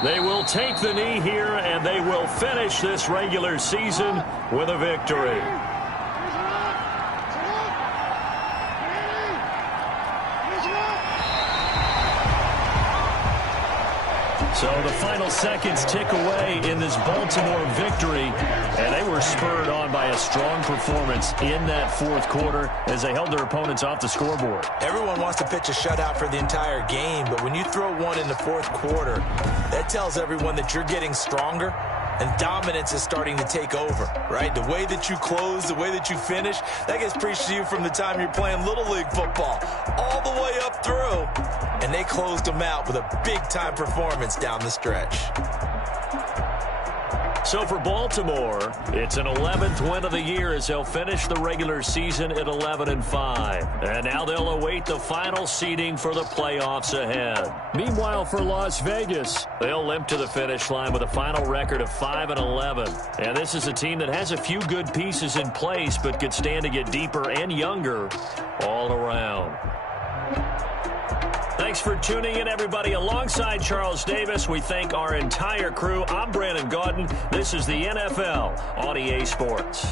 They will take the knee here, and they will finish this regular season with a victory. So the final seconds tick away in this Baltimore victory, and they were spurred on by a strong performance in that fourth quarter as they held their opponents off the scoreboard. Everyone wants to pitch a shutout for the entire game, but when you throw one in the fourth quarter, that tells everyone that you're getting stronger and dominance is starting to take over, right? The way that you close, the way that you finish, that gets preached to you from the time you're playing Little League football all the way up through. And they closed them out with a big-time performance down the stretch. So for Baltimore, it's an 11th win of the year as they'll finish the regular season at 11-5. And now they'll await the final seeding for the playoffs ahead. Meanwhile, for Las Vegas, they'll limp to the finish line with a final record of 5-11. And this is a team that has a few good pieces in place, but could stand to get deeper and younger all around. Thanks for tuning in, everybody. Alongside Charles Davis, we thank our entire crew. I'm Brandon Gaudin. This is the NFL on EA Sports.